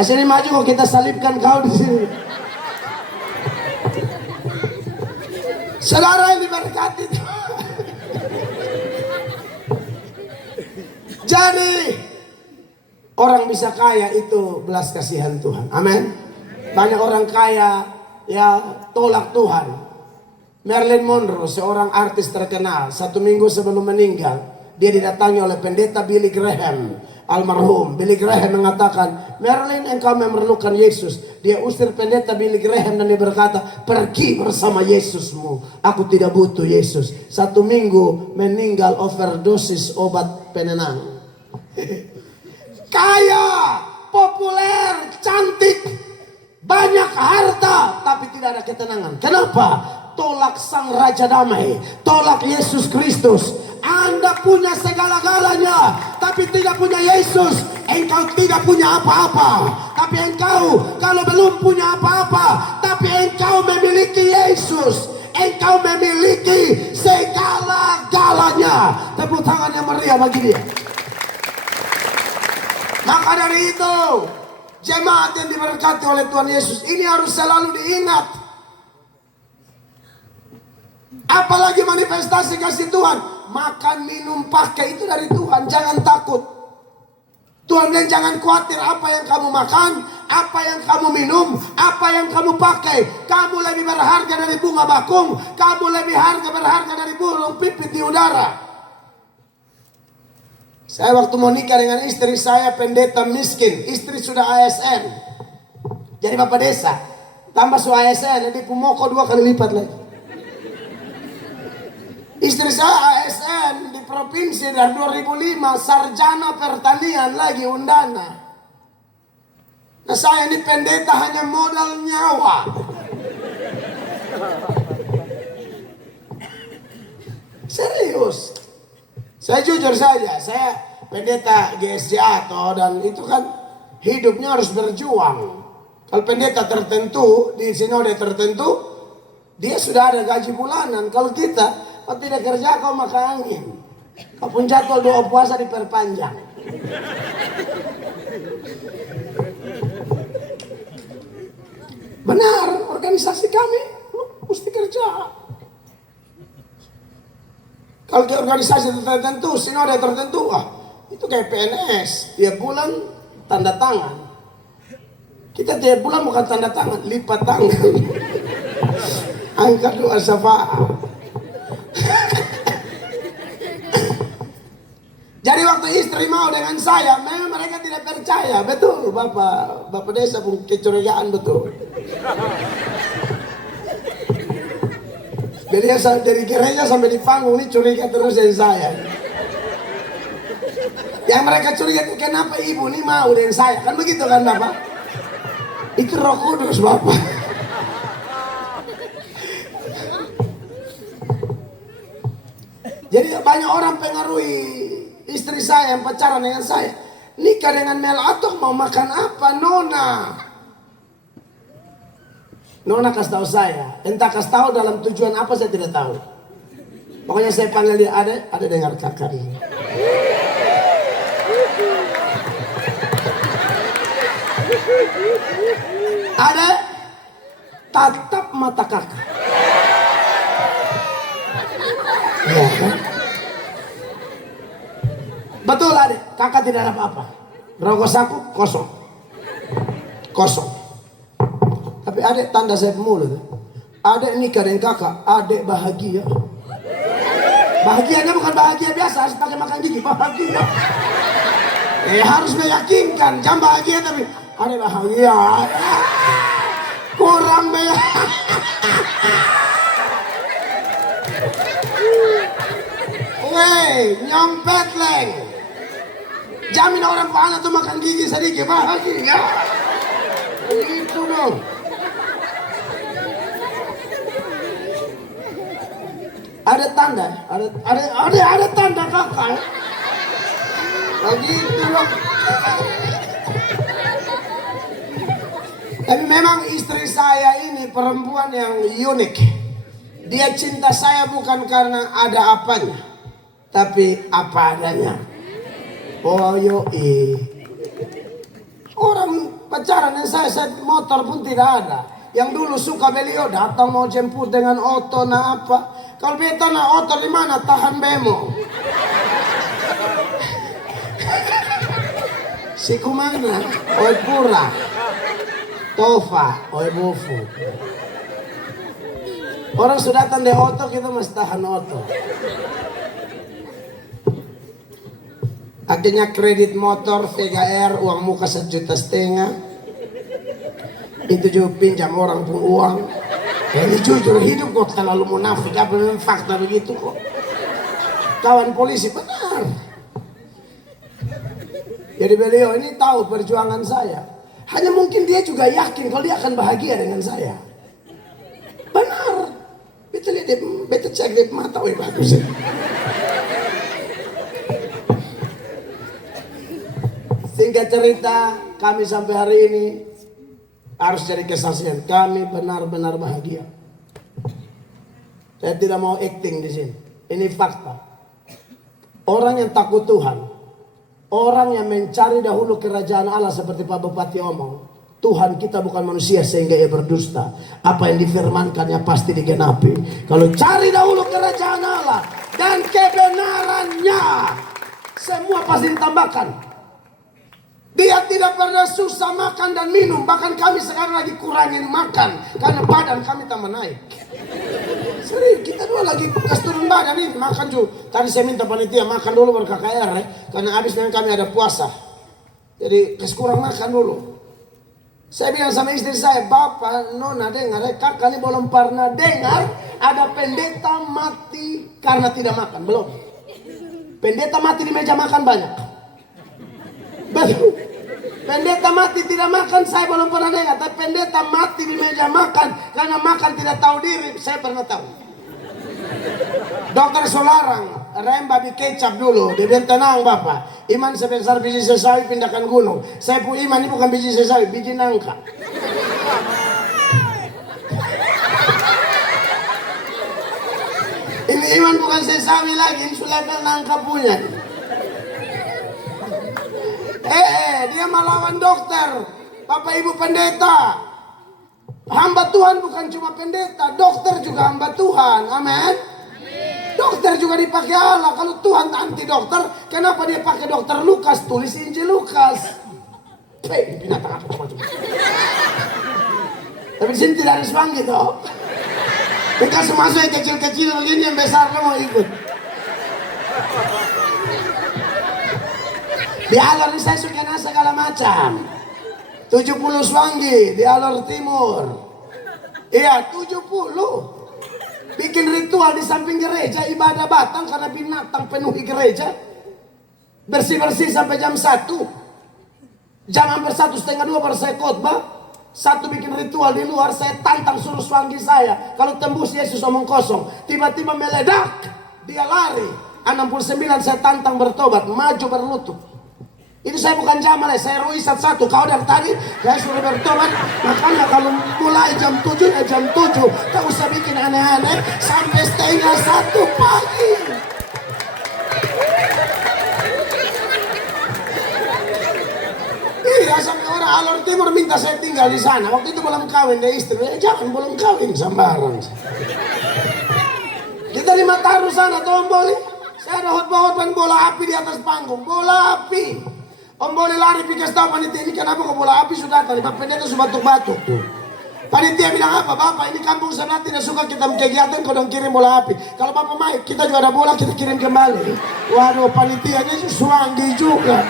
Sini maju kok kita salibkan kau di sini. Saudara yang diberkati. Jadi orang bisa kaya itu belas kasihan Tuhan. Amin. Banyak orang kaya ya tolak Tuhan. Marilyn Monroe, seorang artis terkenal, 1 minggu sebelum meninggal, dia didatangi oleh pendeta Billy Graham, almarhum. Billy Graham mengatakan, Marilyn, engkau memerlukan Yesus. Dia usir pendeta Billy Graham dan dia berkata, pergi bersama Yesusmu. Aku tidak butuh Yesus. 1 minggu meninggal overdosis obat penenang. Kaya, populer, cantik, banyak harta, tapi tidak ada ketenangan. Kenapa? Tolak sang Raja Damai, tolak Yesus Kristus. Anda punya segala-galanya, tapi tidak punya Yesus. Engkau tidak punya apa-apa. Tapi engkau kalau belum punya apa-apa, tapi engkau memiliki Yesus, engkau memiliki segala-galanya. Tepuk tangan yang meriah bagi dia. Maka dari itu, jemaat yang diberkati oleh Tuhan Yesus, ini harus selalu diingat. Apalagi manifestasi kasih Tuhan, makan, minum, pakai itu dari Tuhan. Jangan takut. Tuhan bilang jangan khawatir apa yang kamu makan, apa yang kamu minum, apa yang kamu pakai. Kamu lebih berharga dari bunga bakung, kamu lebih berharga dari burung pipit di udara. Saya waktu mau nikah dengan istri saya pendeta miskin, istri sudah ASN, jadi bapak desa, tambah su ASN, jadi pumoko 2 kali lipat lagi. Istri saya ASN di provinsi dari 2005, sarjana pertanian lagi undana. Nah saya ini pendeta hanya modal nyawa. Serius. Saya jujur saja, saya pendeta GSJ atau dan itu kan hidupnya harus berjuang. Kalau pendeta tertentu di sinode tertentu, dia sudah ada gaji bulanan. Kalau kita, kalau tidak kerja kau makan angin. Kau pun jadwal doa puasa diperpanjang. Benar, organisasi kami lu mesti kerja. Kalau di organisasi tertentu, sinode tertentu, itu kayak PNS, tiap bulan tanda tangan. Kita tiap bulan bukan tanda tangan, lipat tangan. Angkat doa syafaat. Jadi waktu istri mau dengan saya, memang mereka tidak percaya. Betul, Bapak desa pun kecurigaan betul. Jadi dari gereja sampai di panggung ini curiga terus dari saya. Yang mereka curiga itu kenapa ibu ini mau dengan saya? Kan begitu kan Bapak? Itu Roh Kudus Bapak. Jadi banyak orang pengaruhi istri saya yang pacaran dengan saya. Nikah dengan Mel Atok mau makan apa Nona? Nona kasih tahu saya, entah kasih tahu dalam tujuan apa saya tidak tahu. Pokoknya saya panggil dia, ada dengar kakak ini. Ada tatap mata kakak. Iya kan? Betul adek, kakak tidak ada apa-apa. Rokok saku kosong. Tapi adek tanda saya mulut. Adek nikah dengan kakak, adek bahagia. Bahagianya bukan bahagia biasa, harus pakai makan gigi, bahagia. Harus meyakinkan, jangan bahagia tapi adek bahagia. Kurang bahagia. Weh, nyompet leng. Jamin orang panas tuh makan gigi sedikit bahagia. Begitu dong. Ada tanda, ada tanda kakak. Begitu dong. Tapi memang istri saya ini perempuan yang unik. Dia cinta saya bukan karena ada apanya, tapi apa adanya. Oh yoi. Orang pacaran dengan saya motor pun tidak ada. Yang dulu suka beliau datang mau jemput dengan oto na apa. Kalau beta na oto di mana tahan bemo. Si kumana, oi pura. Tofa, oi bufu. Orang sudah datang di oto, kita masih tahan oto. Akhirnya kredit motor VGR, uang muka 1,5 juta. Itu juga pinjam orang pun uang. Ini jujur hidup kok terlalu munafik, apa memang fakta begitu kok. Kawan polisi benar. Jadi beliau ini tahu perjuangan saya. Hanya mungkin dia juga yakin kalau dia akan bahagia dengan saya. Benar. Betul lihat dia, betul cek dia mata, wih bagus. Singkat cerita, kami sampai hari ini harus jadi kesaksian. Kami benar-benar bahagia. Saya tidak mau acting di sini. Ini fakta. Orang yang takut Tuhan, orang yang mencari dahulu kerajaan Allah seperti Pak Bupati omong, Tuhan kita bukan manusia sehingga ia berdusta. Apa yang difirmankannya pasti digenapi. Kalau cari dahulu kerajaan Allah dan kebenarannya, semua pasti ditambahkan. Dia tidak pernah susah makan dan minum. Bahkan kami sekarang lagi kurangin makan karena badan kami tambah naik. Serius, kita dua lagi bekas turun badan ini. Makan juga. Tadi saya minta panitia makan dulu baru KKR ya. Karena habis nanti kami ada puasa. Jadi kurang makan dulu. Saya bilang sama istri saya, Bapak, Nona dengar, kakak ini belum pernah dengar ada pendeta mati karena tidak makan. Belum. Pendeta mati di meja makan banyak. Betul. Pendeta mati tidak makan saya belum pernah dengar. Tapi pendeta mati di meja makan karena makan tidak tahu diri, saya pernah tahu. Dokter Solarang rem babi kecap dulu. Dia bilang tenang Bapak, iman sebesar biji sesawi pindahkan gunung. Saya punya iman ini bukan biji sesawi, biji nangka. Ini iman bukan sesawi lagi, ini sudah nangka punya. Dia melawan dokter. Bapak Ibu pendeta, hamba Tuhan bukan cuma pendeta, dokter juga hamba Tuhan. Amin. Dokter juga dipakai Allah. Kalau Tuhan anti dokter, kenapa dia pakai dokter Lukas? Tulis Injil Lukas. Binatang apa cuma-cuma. Tapi di sini tidak ada sebang gitu. Dikasih masuk yang kecil-kecil begini, yang besar mau ikut. Di Alor saya suka segala macam. 70 Swanggi di Alor Timur. Iya 70. Bikin ritual di samping gereja, ibadah batang karena binatang penuhi gereja. Bersih-bersih sampai jam 1. Jam hampir 1:30 baru saya khotbah. 1 bikin ritual di luar, saya tantang suruh Swanggi saya. Kalau tembus Yesus omong kosong. Tiba-tiba meledak. Dia lari. 69 saya tantang bertobat, maju berlutut. Itu saya bukan jamal, saya ruisat 1. Kau dari tadi, saya suruh bertobat. Makanya kalau mulai jam 7, ya jam 7. Kau usah bikin aneh-aneh sampai 1:30 pagi. Iya, sampai orang Alor Timur minta saya tinggal di sana. Waktu itu belum kawin deh istri. Jangan belum kawin, sambaran. Kita di Mataru sana, Om Boli. Saya ada khotbah bola api di atas panggung. Bola api. Om Boli lari pikir tahu panitia ini kenapa kok bola api sudah datang. Bapak pendeta sudah batuk-batuk tuh. Panitia bilang apa? Bapak ini kampung sebelah tidak suka kita kegiatan kau dong kirim bola api. Kalau Bapak main kita juga ada bola kita kirim kembali. Waduh panitianya Swanggi juga.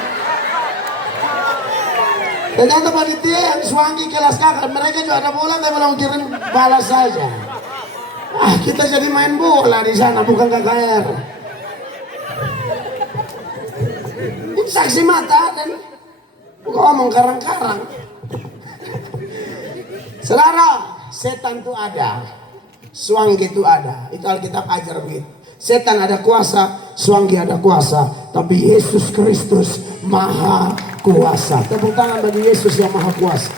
Ternyata panitia yang Swanggi kelas kakak mereka juga ada bola tapi belum kirim balas saja. Kita jadi main bola di sana bukan KKR. Saksi mata dan ngomong karang-karang. Saudara, setan itu ada, Swanggi itu ada. Itu Alkitab ajar begitu. Setan ada kuasa, Swanggi ada kuasa, tapi Yesus Kristus maha kuasa. Tepuk tangan bagi Yesus yang maha kuasa.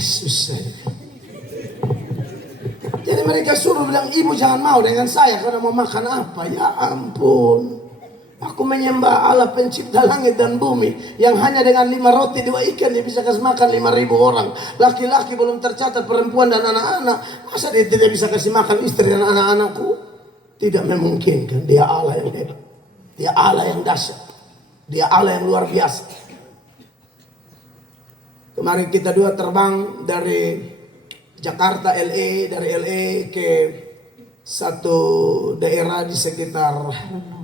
Susah. Jadi mereka suruh bilang, ibu jangan mau dengan saya karena mau makan apa? Ya ampun. Aku menyembah Allah pencipta langit dan bumi yang hanya dengan 5 roti 2 ikan dia bisa kasih makan 5.000 orang. Laki-laki belum tercatat, perempuan dan anak-anak. Masa dia tidak bisa kasih makan istri dan anak-anakku? Tidak memungkinkan. Dia Allah yang hebat. Dia Allah yang dahsyat. Dia Allah yang luar biasa. Kemarin kita dua terbang dari Jakarta, LA, dari LA ke satu daerah di sekitar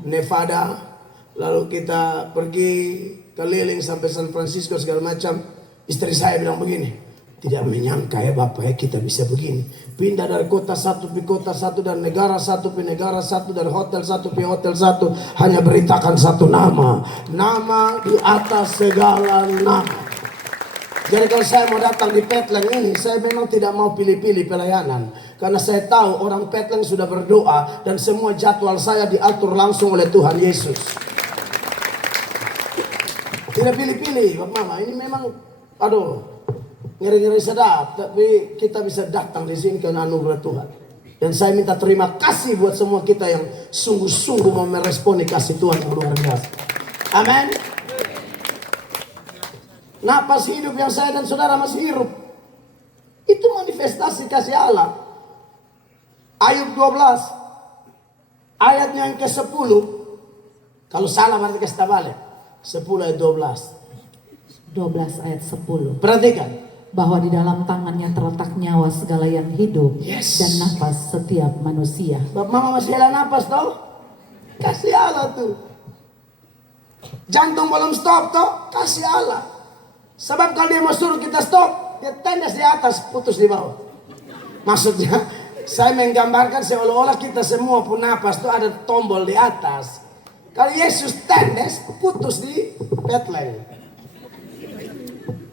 Nevada. Lalu kita pergi keliling sampai San Francisco segala macam. Istri saya bilang begini, tidak menyangka ya Bapak ya kita bisa begini. Pindah dari kota satu ke kota satu, dan negara satu ke negara satu, dari hotel satu ke hotel satu. Hanya beritakan satu nama. Nama di atas segala nama. Jadi kalau saya mau datang di Petlen ini, saya memang tidak mau pilih-pilih pelayanan. Karena saya tahu orang Petlen sudah berdoa dan semua jadwal saya diatur langsung oleh Tuhan Yesus. Tidak pilih-pilih, Bapak Mama. Ini memang, aduh, ngeri-ngeri sedap. Tapi kita bisa datang di sini karena anugerah Tuhan. Dan saya minta terima kasih buat semua kita yang sungguh-sungguh mau meresponi kasih Tuhan yang luar biasa. Amin. Napas hidup yang saya dan saudara masih hidup, itu manifestasi kasih Allah. Ayub 12 ayatnya yang ke-10. Kalau salah berarti kasih balik. 10 ayat 12. 12 ayat 10. Perhatikan. Bahwa di dalam tangannya terletak nyawa segala yang hidup. Yes. Dan nafas setiap manusia. Bapak Mama masih ada nafas toh? Kasih Allah tuh. Jantung belum stop toh? Kasih Allah. Sebab kalau dia mau suruh kita stop, dia tendes di atas, putus di bawah. Maksudnya, saya menggambarkan seolah-olah kita semua pun napas itu ada tombol di atas. Kalau Yesus tendes, putus di Petlen.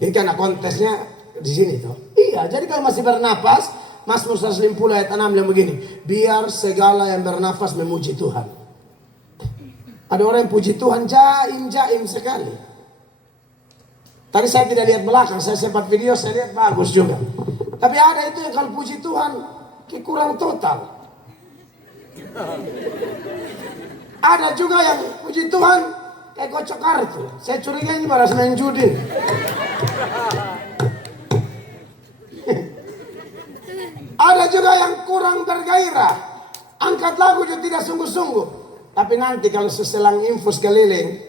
Ini karena kontesnya di sini tuh. Iya, jadi kalau masih bernapas, Mazmur 150 ayat 6 bilang begini, biar segala yang bernafas memuji Tuhan. Ada orang yang puji Tuhan jaim sekali. Tadi saya tidak lihat belakang, saya sempat video, saya lihat bagus juga. Tapi ada itu yang kalau puji Tuhan, kurang total. Ada juga yang puji Tuhan, kayak kocok kartu. Saya curiga ini baras main judi. Ada juga yang kurang bergairah. Angkat lagu juga tidak sungguh-sungguh. Tapi nanti kalau seselang infus keliling,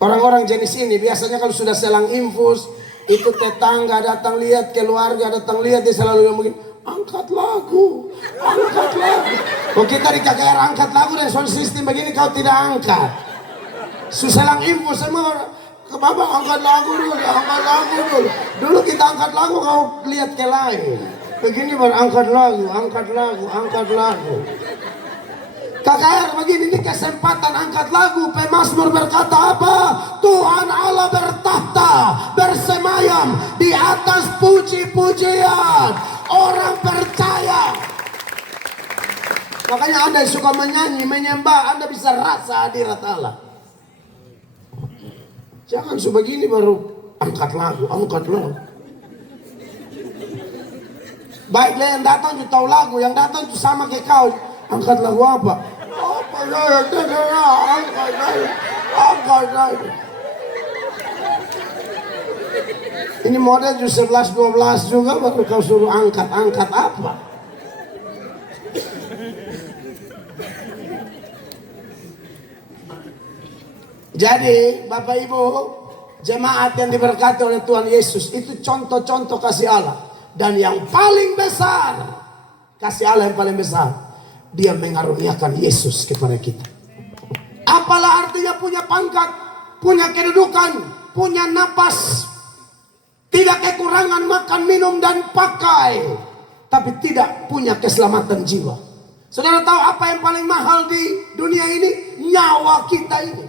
orang-orang jenis ini biasanya kalau sudah selang infus, itu tetangga datang lihat, keluarga datang lihat, dia selalu ngomongin, angkat lagu. Kalau kita di KKR angkat lagu dan sound system begini kau tidak angkat. Selang infus semua, ke Bapak angkat lagu dulu. Dulu kita angkat lagu kau lihat ke lain. Begini baru angkat lagu. KKR begini, ini kesempatan angkat lagu. Pemazmur berkata apa? Tuhan Allah bertahta, bersemayam di atas puji-pujian orang percaya. Makanya Anda suka menyanyi, menyembah, Anda bisa rasa hadirat Allah. Jangan sebegini baru angkat lagu. Baiklah yang datang juga tahu lagu, yang datang juga sama kayak kau. Angkat lagu apa? Angkat saya. Ini model 11-12 juga baru kau suruh angkat apa? Jadi Bapak Ibu, jemaat yang diberkati oleh Tuhan Yesus, itu contoh-contoh kasih Allah. Dan yang paling besar, kasih Allah yang paling besar, Dia mengaruniakan Yesus kepada kita. Apalah artinya punya pangkat, punya kedudukan, punya napas, tidak kekurangan makan, minum, dan pakai, tapi tidak punya keselamatan jiwa. Saudara tahu apa yang paling mahal di dunia ini? Nyawa kita ini.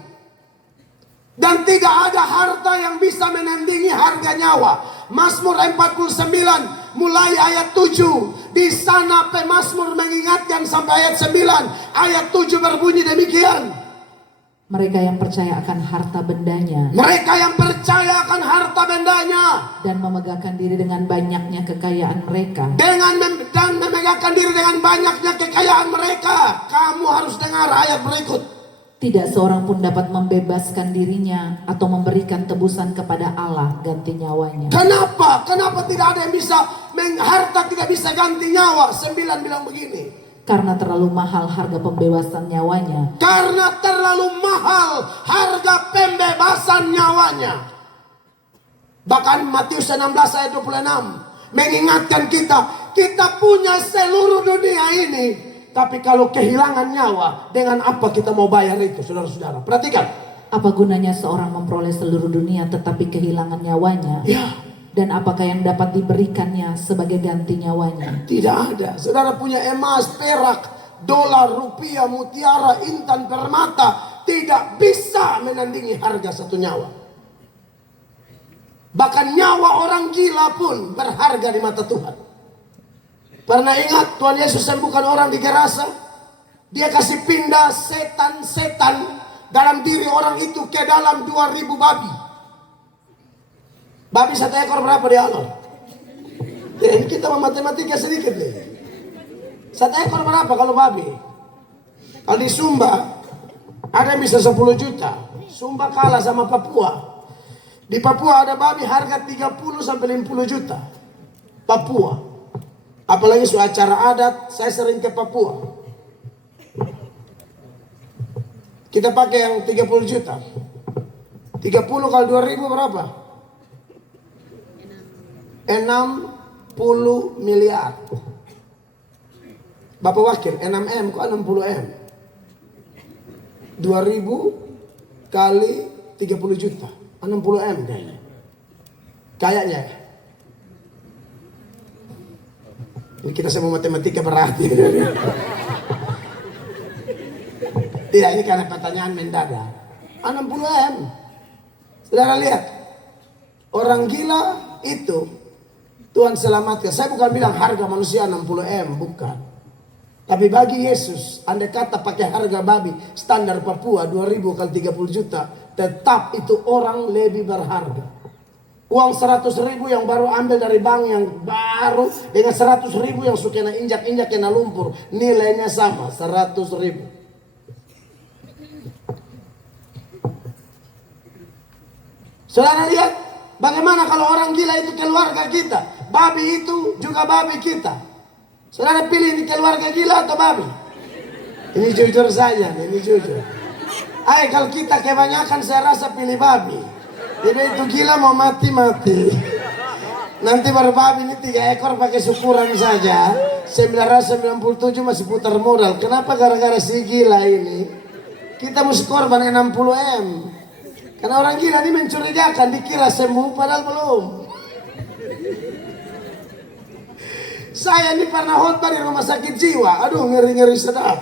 Dan tidak ada harta yang bisa menandingi harga nyawa. Mazmur 49 mulai ayat 7. Di sana pemazmur mengingatkan sampai ayat 9. Ayat 7 berbunyi demikian. Mereka yang percaya akan harta bendanya. Mereka yang percaya akan harta bendanya. Dan memegahkan diri dengan banyaknya kekayaan mereka. Dan memegahkan diri dengan banyaknya kekayaan mereka. Kamu harus dengar ayat berikut. Tidak seorang pun dapat membebaskan dirinya atau memberikan tebusan kepada Allah ganti nyawanya. Kenapa? Kenapa tidak ada yang bisa, harta tidak bisa ganti nyawa? 9 bilang begini. karena terlalu mahal harga pembebasan nyawanya. Karena terlalu mahal harga pembebasan nyawanya. Bahkan Matius 16 ayat 26 mengingatkan kita punya seluruh dunia ini, tapi kalau kehilangan nyawa, dengan apa kita mau bayar itu, saudara-saudara? Perhatikan. Apa gunanya seorang memperoleh seluruh dunia tetapi kehilangan nyawanya? Ya. Dan apakah yang dapat diberikannya sebagai ganti nyawanya? Tidak ada. Saudara punya emas, perak, dolar, rupiah, mutiara, intan, permata, tidak bisa menandingi harga satu nyawa. Bahkan nyawa orang gila pun berharga di mata Tuhan. Pernah ingat Tuhan Yesus sembuhkan orang di Gerasa? Dia kasih pindah setan-setan dalam diri orang itu ke dalam 2000 babi. Babi satu ekor berapa di Alor? Ya, ini kita matematika sedikit nih. Satu ekor berapa kalau babi? Kalau di Sumba ada yang bisa 10 juta. Sumba kalah sama Papua. Di Papua ada babi harga 30 sampai 50 juta. Papua. Apalagi soal acara adat, saya sering ke Papua. Kita pakai yang 30 juta. 30 kali 2000 berapa? 60 miliar. Bapak Wakil, 6M kok 60M? 2000 kali 30 juta. 60M kayaknya. Kayaknya. Ini kita semua matematika berarti. Tidak, ini karena pertanyaan mendadak. 60M. Saudara lihat. Orang gila itu Tuhan selamatkan. Saya bukan bilang harga manusia 60M, bukan. Tapi bagi Yesus, andai kata pakai harga babi standar Papua 2000 kali 30 juta, tetap itu orang lebih berharga. Uang 100.000 yang baru ambil dari bank yang baru dengan 100.000 yang suka injak-injak kena lumpur, nilainya sama, 100.000. Saudara lihat bagaimana kalau orang gila itu keluarga kita, babi itu juga babi kita. Saudara pilih ini keluarga gila atau babi? Ini jujur saja, ini jujur. Kalau kita kebanyakan saya rasa pilih babi. Jadi itu gila mau mati-mati. Nanti baru babi ini 3 ekor pakai syukuran saja. 997 masih putar modal. Kenapa? Gara-gara si gila ini. Kita mesti korban 60M. Karena orang gila ini mencurigakan, dikira sembuh padahal belum. Saya ini pernah khotbah di rumah sakit jiwa. Aduh, ngeri-ngeri sedap.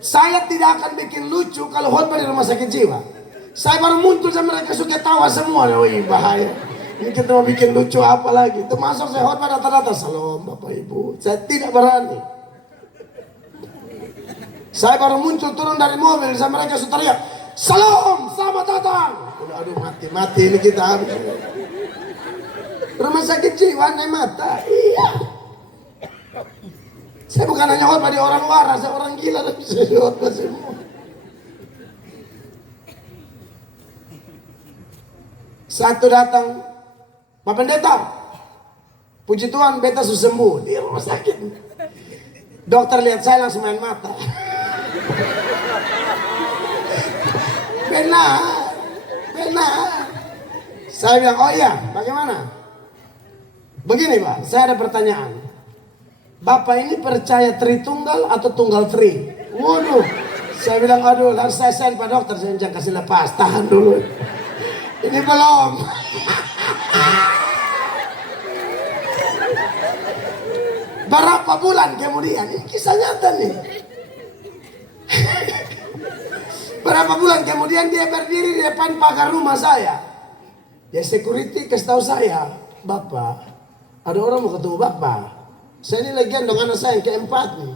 Saya tidak akan bikin lucu kalau khotbah di rumah sakit jiwa. Saya baru muncul sama mereka suka tawa semua. Wih, bahaya. Ini kita mau bikin lucu apa lagi? Termasuk saya khotbah rata-rata. Salam Bapak Ibu. Saya tidak berani. Saya baru muncul turun dari mobil sama mereka sudah teriak, salam, selamat datang. Aduh, mati-mati ini kita habis. Rumah sakit jiwa naik mata. Iya. Saya bukan hanya khotbah di orang waras, saya orang gila dan bisa khotbah semua. Satu datang, Pak Pendeta, puji Tuhan beta sudah sembuh di rumah sakit. Dokter lihat saya langsung main mata. Benar. Saya bilang, oh iya, bagaimana? Begini Pak, saya ada pertanyaan. Bapak ini percaya Tritunggal atau Tunggal Tri? Waduh, saya bilang, aduh, harus saya send Pak Dokter, saya jangan kasih lepas, tahan dulu. Ini belum. Berapa bulan kemudian, ini kisah nyata nih. Berapa bulan kemudian dia berdiri di depan pagar rumah saya. Ya security kasih tahu saya, Bapak, ada orang mau ketemu Bapak. Saya ini lagi gendong anak saya yang keempat nih.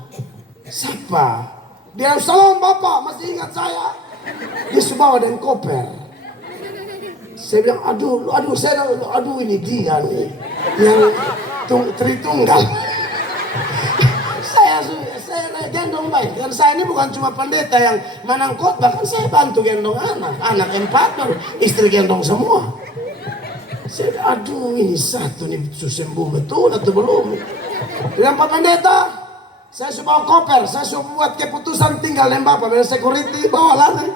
Siapa? Dia salam Bapak, masih ingat saya? Dia subawa dan koper. Saya bilang, aduh ini dia nih yang Tritunggal. Saya gendong baik. Dan saya ini bukan cuma pendeta yang menang khotbah, kan saya bantu gendong anak 4 baru istri gendong semua. Saya, aduh ini satu nih sembuh betul atau belum? Bilang Pak Pendeta, Saya suruh bawa koper, saya suruh buat keputusan tinggal dengan Bapak. Biar security bawa lari.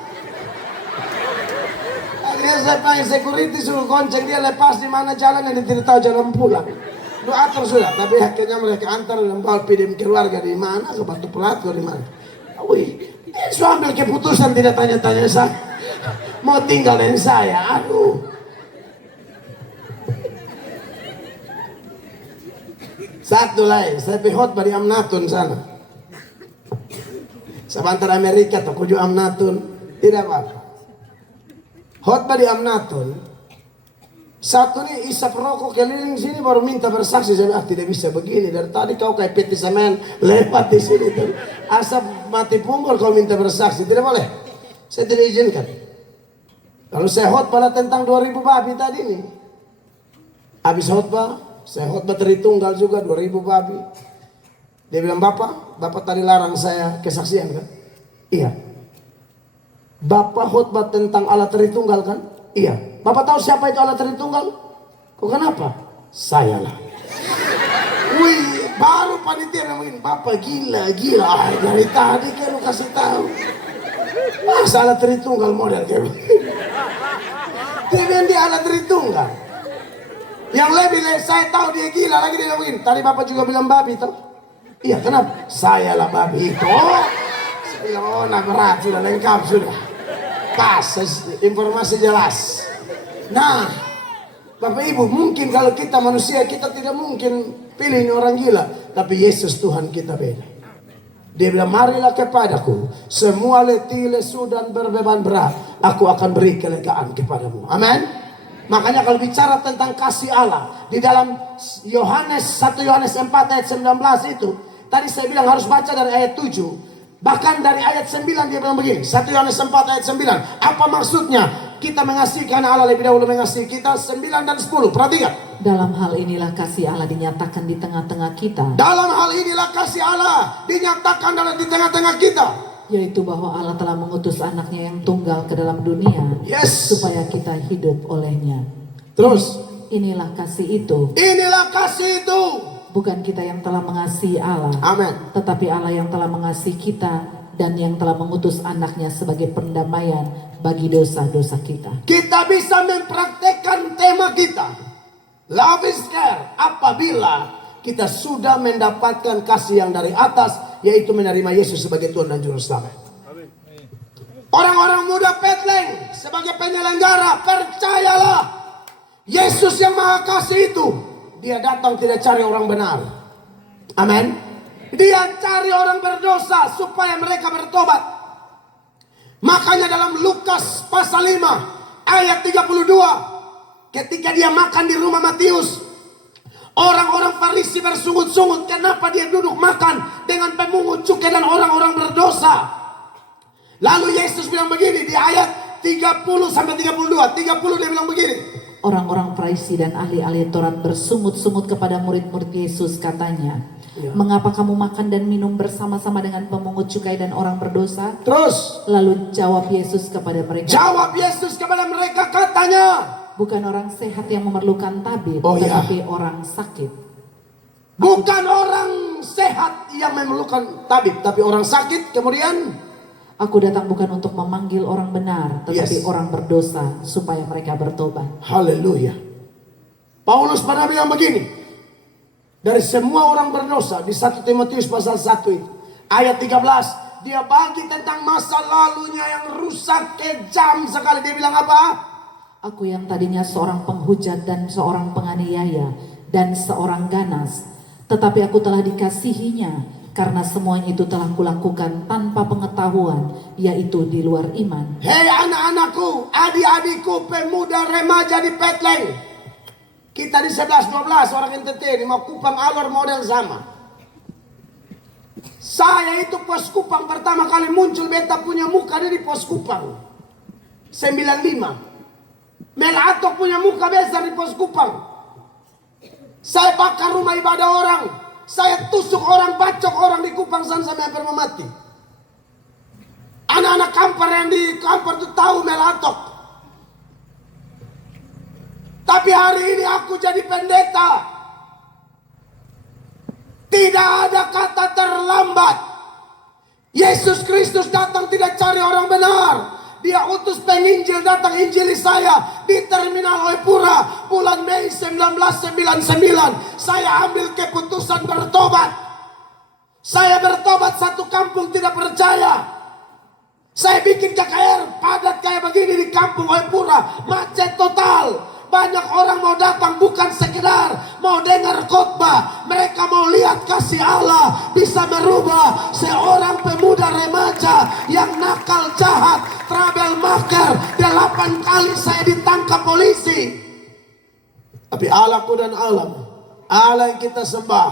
Akhirnya saya panggil security, suruh gonceng dia, lepas di mana jalan yang tidak tahu jalan pulang. Lu atur sudah, tapi akhirnya mereka antar dan bawa pidim keluarga di mana, ke Batu Pelatu di mana. Wih, dia sudah ambil keputusan tidak tanya-tanya saya. Mau tinggal dengan saya, aduh. Satu lain, saya pergi khotbah di Amnatun sana. Sebentar Amerika atau kuju Amnatun, tidak apa-apa. Khotbah di Amnatun, satu nih isap rokok keliling sini baru minta bersaksi. Saya bilang, tidak bisa begini. Dari tadi kau kayak peti semen lewat di sini tuh. Asap mati punggul kau minta bersaksi, tidak boleh. Saya tidak izinkan. Kalau saya khotbah tentang 2000 babi tadi nih. Habis khotbah, saya khotbah Tritunggal juga 2000 babi. Dia bilang, Bapak tadi larang saya kesaksian kan? Iya. Bapak khotbah tentang Allah Tritunggal kan? Iya. Bapak tahu siapa itu Allah Tritunggal? Kok kenapa? Saya lah. Wih, baru panitia ngomongin, Bapak gila. Ay, dari tadi kan lu kasih tahu. Masa Allah Tritunggal model kayak begini? Dia bilang dia Allah Tritunggal. Yang lebih saya tahu dia gila lagi dia ngomongin. Tadi Bapak juga bilang babi toh? Iya, kenapa? Saya lah babi itu. Saya bilang, oh nah berat sudah lengkap sudah. Pas, informasi jelas. Nah, Bapak Ibu, mungkin kalau kita manusia kita tidak mungkin pilih ini orang gila, tapi Yesus Tuhan kita beda. Dia bilang, marilah kepadaku semua letih, lesu dan berbeban berat, aku akan beri kelegaan kepadamu. Amin. Makanya kalau bicara tentang kasih Allah di dalam Yohanes 1 Yohanes 4 ayat 19 itu, tadi saya bilang harus baca dari ayat 7. Bahkan dari ayat 9 dia bilang begini, 1 Yohanes 4 ayat 9. Apa maksudnya? Kita mengasihi karena Allah lebih dahulu mengasihi kita. 9 dan 10, perhatikan. Dalam hal inilah kasih Allah dinyatakan di tengah-tengah kita. Dalam hal inilah kasih Allah dinyatakan di tengah-tengah kita. Yaitu bahwa Allah telah mengutus anaknya yang tunggal ke dalam dunia. Yes. Supaya kita hidup olehnya. Terus. Inilah kasih itu. Inilah kasih itu. Bukan kita yang telah mengasihi Allah. Amin. Tetapi Allah yang telah mengasihi kita dan yang telah mengutus anaknya sebagai pendamaian bagi dosa-dosa kita. Kita bisa mempraktekkan tema kita, love is care, apabila kita sudah mendapatkan kasih yang dari atas, yaitu menerima Yesus sebagai Tuhan dan Juru Selamat. Orang-orang muda Petleng sebagai penyelenggara, percayalah, Yesus yang Maha Kasih itu, dia datang tidak cari orang benar. Amin. Dia cari orang berdosa supaya mereka bertobat. Makanya dalam Lukas pasal 5 ayat 32, ketika dia makan di rumah Matius, orang-orang Farisi bersungut-sungut kenapa dia duduk makan dengan pemungut cukai dan orang-orang berdosa. Lalu Yesus bilang begini di ayat 30 sampai 32. 30 dia bilang begini. Orang-orang Farisi dan ahli-ahli Taurat bersungut-sungut kepada murid-murid Yesus, katanya, mengapa kamu makan dan minum bersama-sama dengan pemungut cukai dan orang berdosa? Terus Lalu jawab Yesus kepada mereka. Jawab Yesus kepada mereka, katanya, bukan orang sehat yang memerlukan tabib, tetapi orang sakit. Bukan orang sehat yang memerlukan tabib, tapi orang sakit. Kemudian, aku datang bukan untuk memanggil orang benar, tetapi orang berdosa supaya mereka bertobat. Haleluya. Paulus pernah bilang begini, dari semua orang berdosa di 1 Timotius pasal 1 itu, ayat 13, dia bagi tentang masa lalunya yang rusak, kejam sekali. Dia bilang apa? Aku yang tadinya seorang penghujat dan seorang penganiaya dan seorang ganas, tetapi aku telah dikasihinya karena semuanya itu telah kulakukan tanpa pengetahuan, yaitu di luar iman. Hei anak-anakku, adik-adikku, pemuda remaja di Petleng, kita di 11-12 orang NTT di mau Kupang Alor model sama. Saya itu pos Kupang pertama kali muncul, beta punya muka di pos Kupang 95. Melatok punya muka besar di pos Kupang. Saya bakar rumah ibadah orang, saya tusuk orang, bacok orang di Kupang sana sampai hampir mati. Anak-anak kampar yang di kampar itu tahu Melatok. Tapi hari ini aku jadi pendeta. Tidak ada kata terlambat. Yesus Kristus datang tidak cari orang benar. Dia utus penginjil datang injili saya di terminal Oepura bulan Mei 1999. Saya ambil keputusan bertobat. Saya bertobat, satu kampung tidak percaya. Saya bikin KKR padat kayak begini di kampung Oepura, macet total. Banyak orang mau datang bukan sekedar mau dengar khotbah. Mereka mau lihat kasih Allah bisa merubah seorang pemuda remaja yang nakal, jahat, trouble maker. 8 kali saya ditangkap polisi. Tapi Allahku dan alam, Allah yang kita sembah,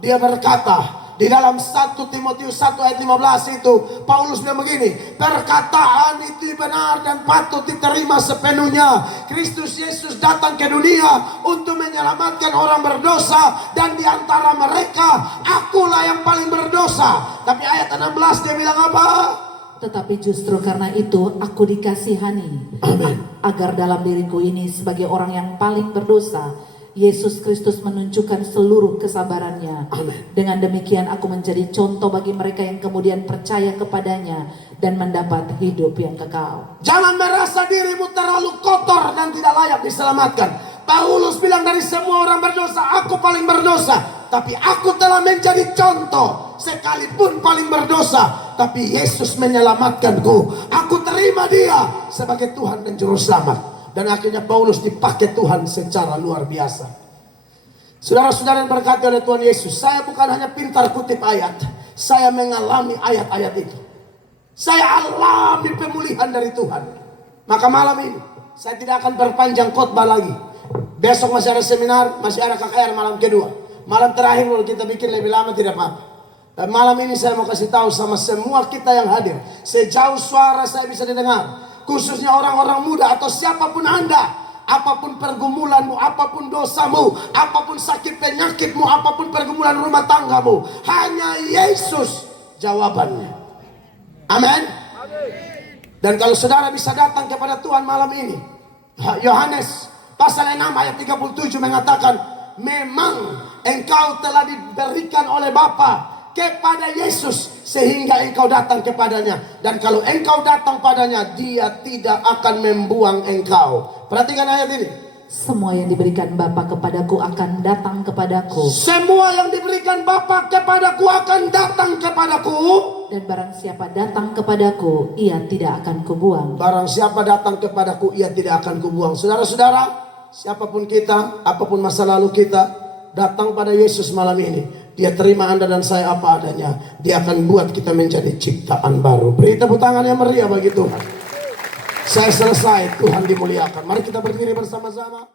Dia berkata di dalam 1 Timotius 1 ayat 15 itu, Paulus bilang begini, perkataan itu benar dan patut diterima sepenuhnya. Kristus Yesus datang ke dunia untuk menyelamatkan orang berdosa, dan di antara mereka akulah yang paling berdosa. Tapi ayat 16 dia bilang apa? Tetapi justru karena itu aku dikasihani, agar dalam diriku ini sebagai orang yang paling berdosa, Yesus Kristus menunjukkan seluruh kesabarannya. Amen. Dengan demikian aku menjadi contoh bagi mereka yang kemudian percaya kepadanya dan mendapat hidup yang kekal. Jangan merasa dirimu terlalu kotor dan tidak layak diselamatkan. Paulus bilang dari semua orang berdosa, aku paling berdosa. Tapi aku telah menjadi contoh, sekalipun paling berdosa. Tapi Yesus menyelamatkanku. Aku terima Dia sebagai Tuhan dan Juru Selamat. Dan akhirnya Paulus dipakai Tuhan secara luar biasa. Saudara-saudara yang berkati oleh Tuhan Yesus, saya bukan hanya pintar kutip ayat, saya mengalami ayat-ayat itu. Saya alami pemulihan dari Tuhan. Maka malam ini saya tidak akan berpanjang khotbah lagi. Besok masih ada seminar, masih ada KKR malam kedua. Malam terakhir kalau kita bikin lebih lama tidak apa-apa. Dan malam ini saya mau kasih tahu sama semua kita yang hadir, sejauh suara saya bisa didengar, khususnya orang-orang muda atau siapapun Anda, apapun pergumulanmu, apapun dosamu, apapun sakit penyakitmu, apapun pergumulan rumah tanggamu, hanya Yesus jawabannya. Amin. Dan kalau saudara bisa datang kepada Tuhan malam ini, Yohanes pasal 6 ayat 37 mengatakan, memang engkau telah diberikan oleh Bapa kepada Yesus sehingga engkau datang kepadanya, dan kalau engkau datang padanya, Dia tidak akan membuang engkau. Perhatikan ayat ini. Semua yang diberikan Bapa kepadaku akan datang kepadaku. Semua yang diberikan Bapa kepadaku akan datang kepadaku. Dan barang siapa datang kepadaku, ia tidak akan kubuang. Barang siapa datang kepadaku, ia tidak akan kubuang. Saudara-saudara, siapapun kita, apapun masa lalu kita, datang pada Yesus malam ini. Dia terima Anda dan saya apa adanya. Dia akan buat kita menjadi ciptaan baru. Beri tepuk tangan yang meriah bagi Tuhan. Saya selesai, Tuhan dimuliakan. Mari kita berdiri bersama-sama.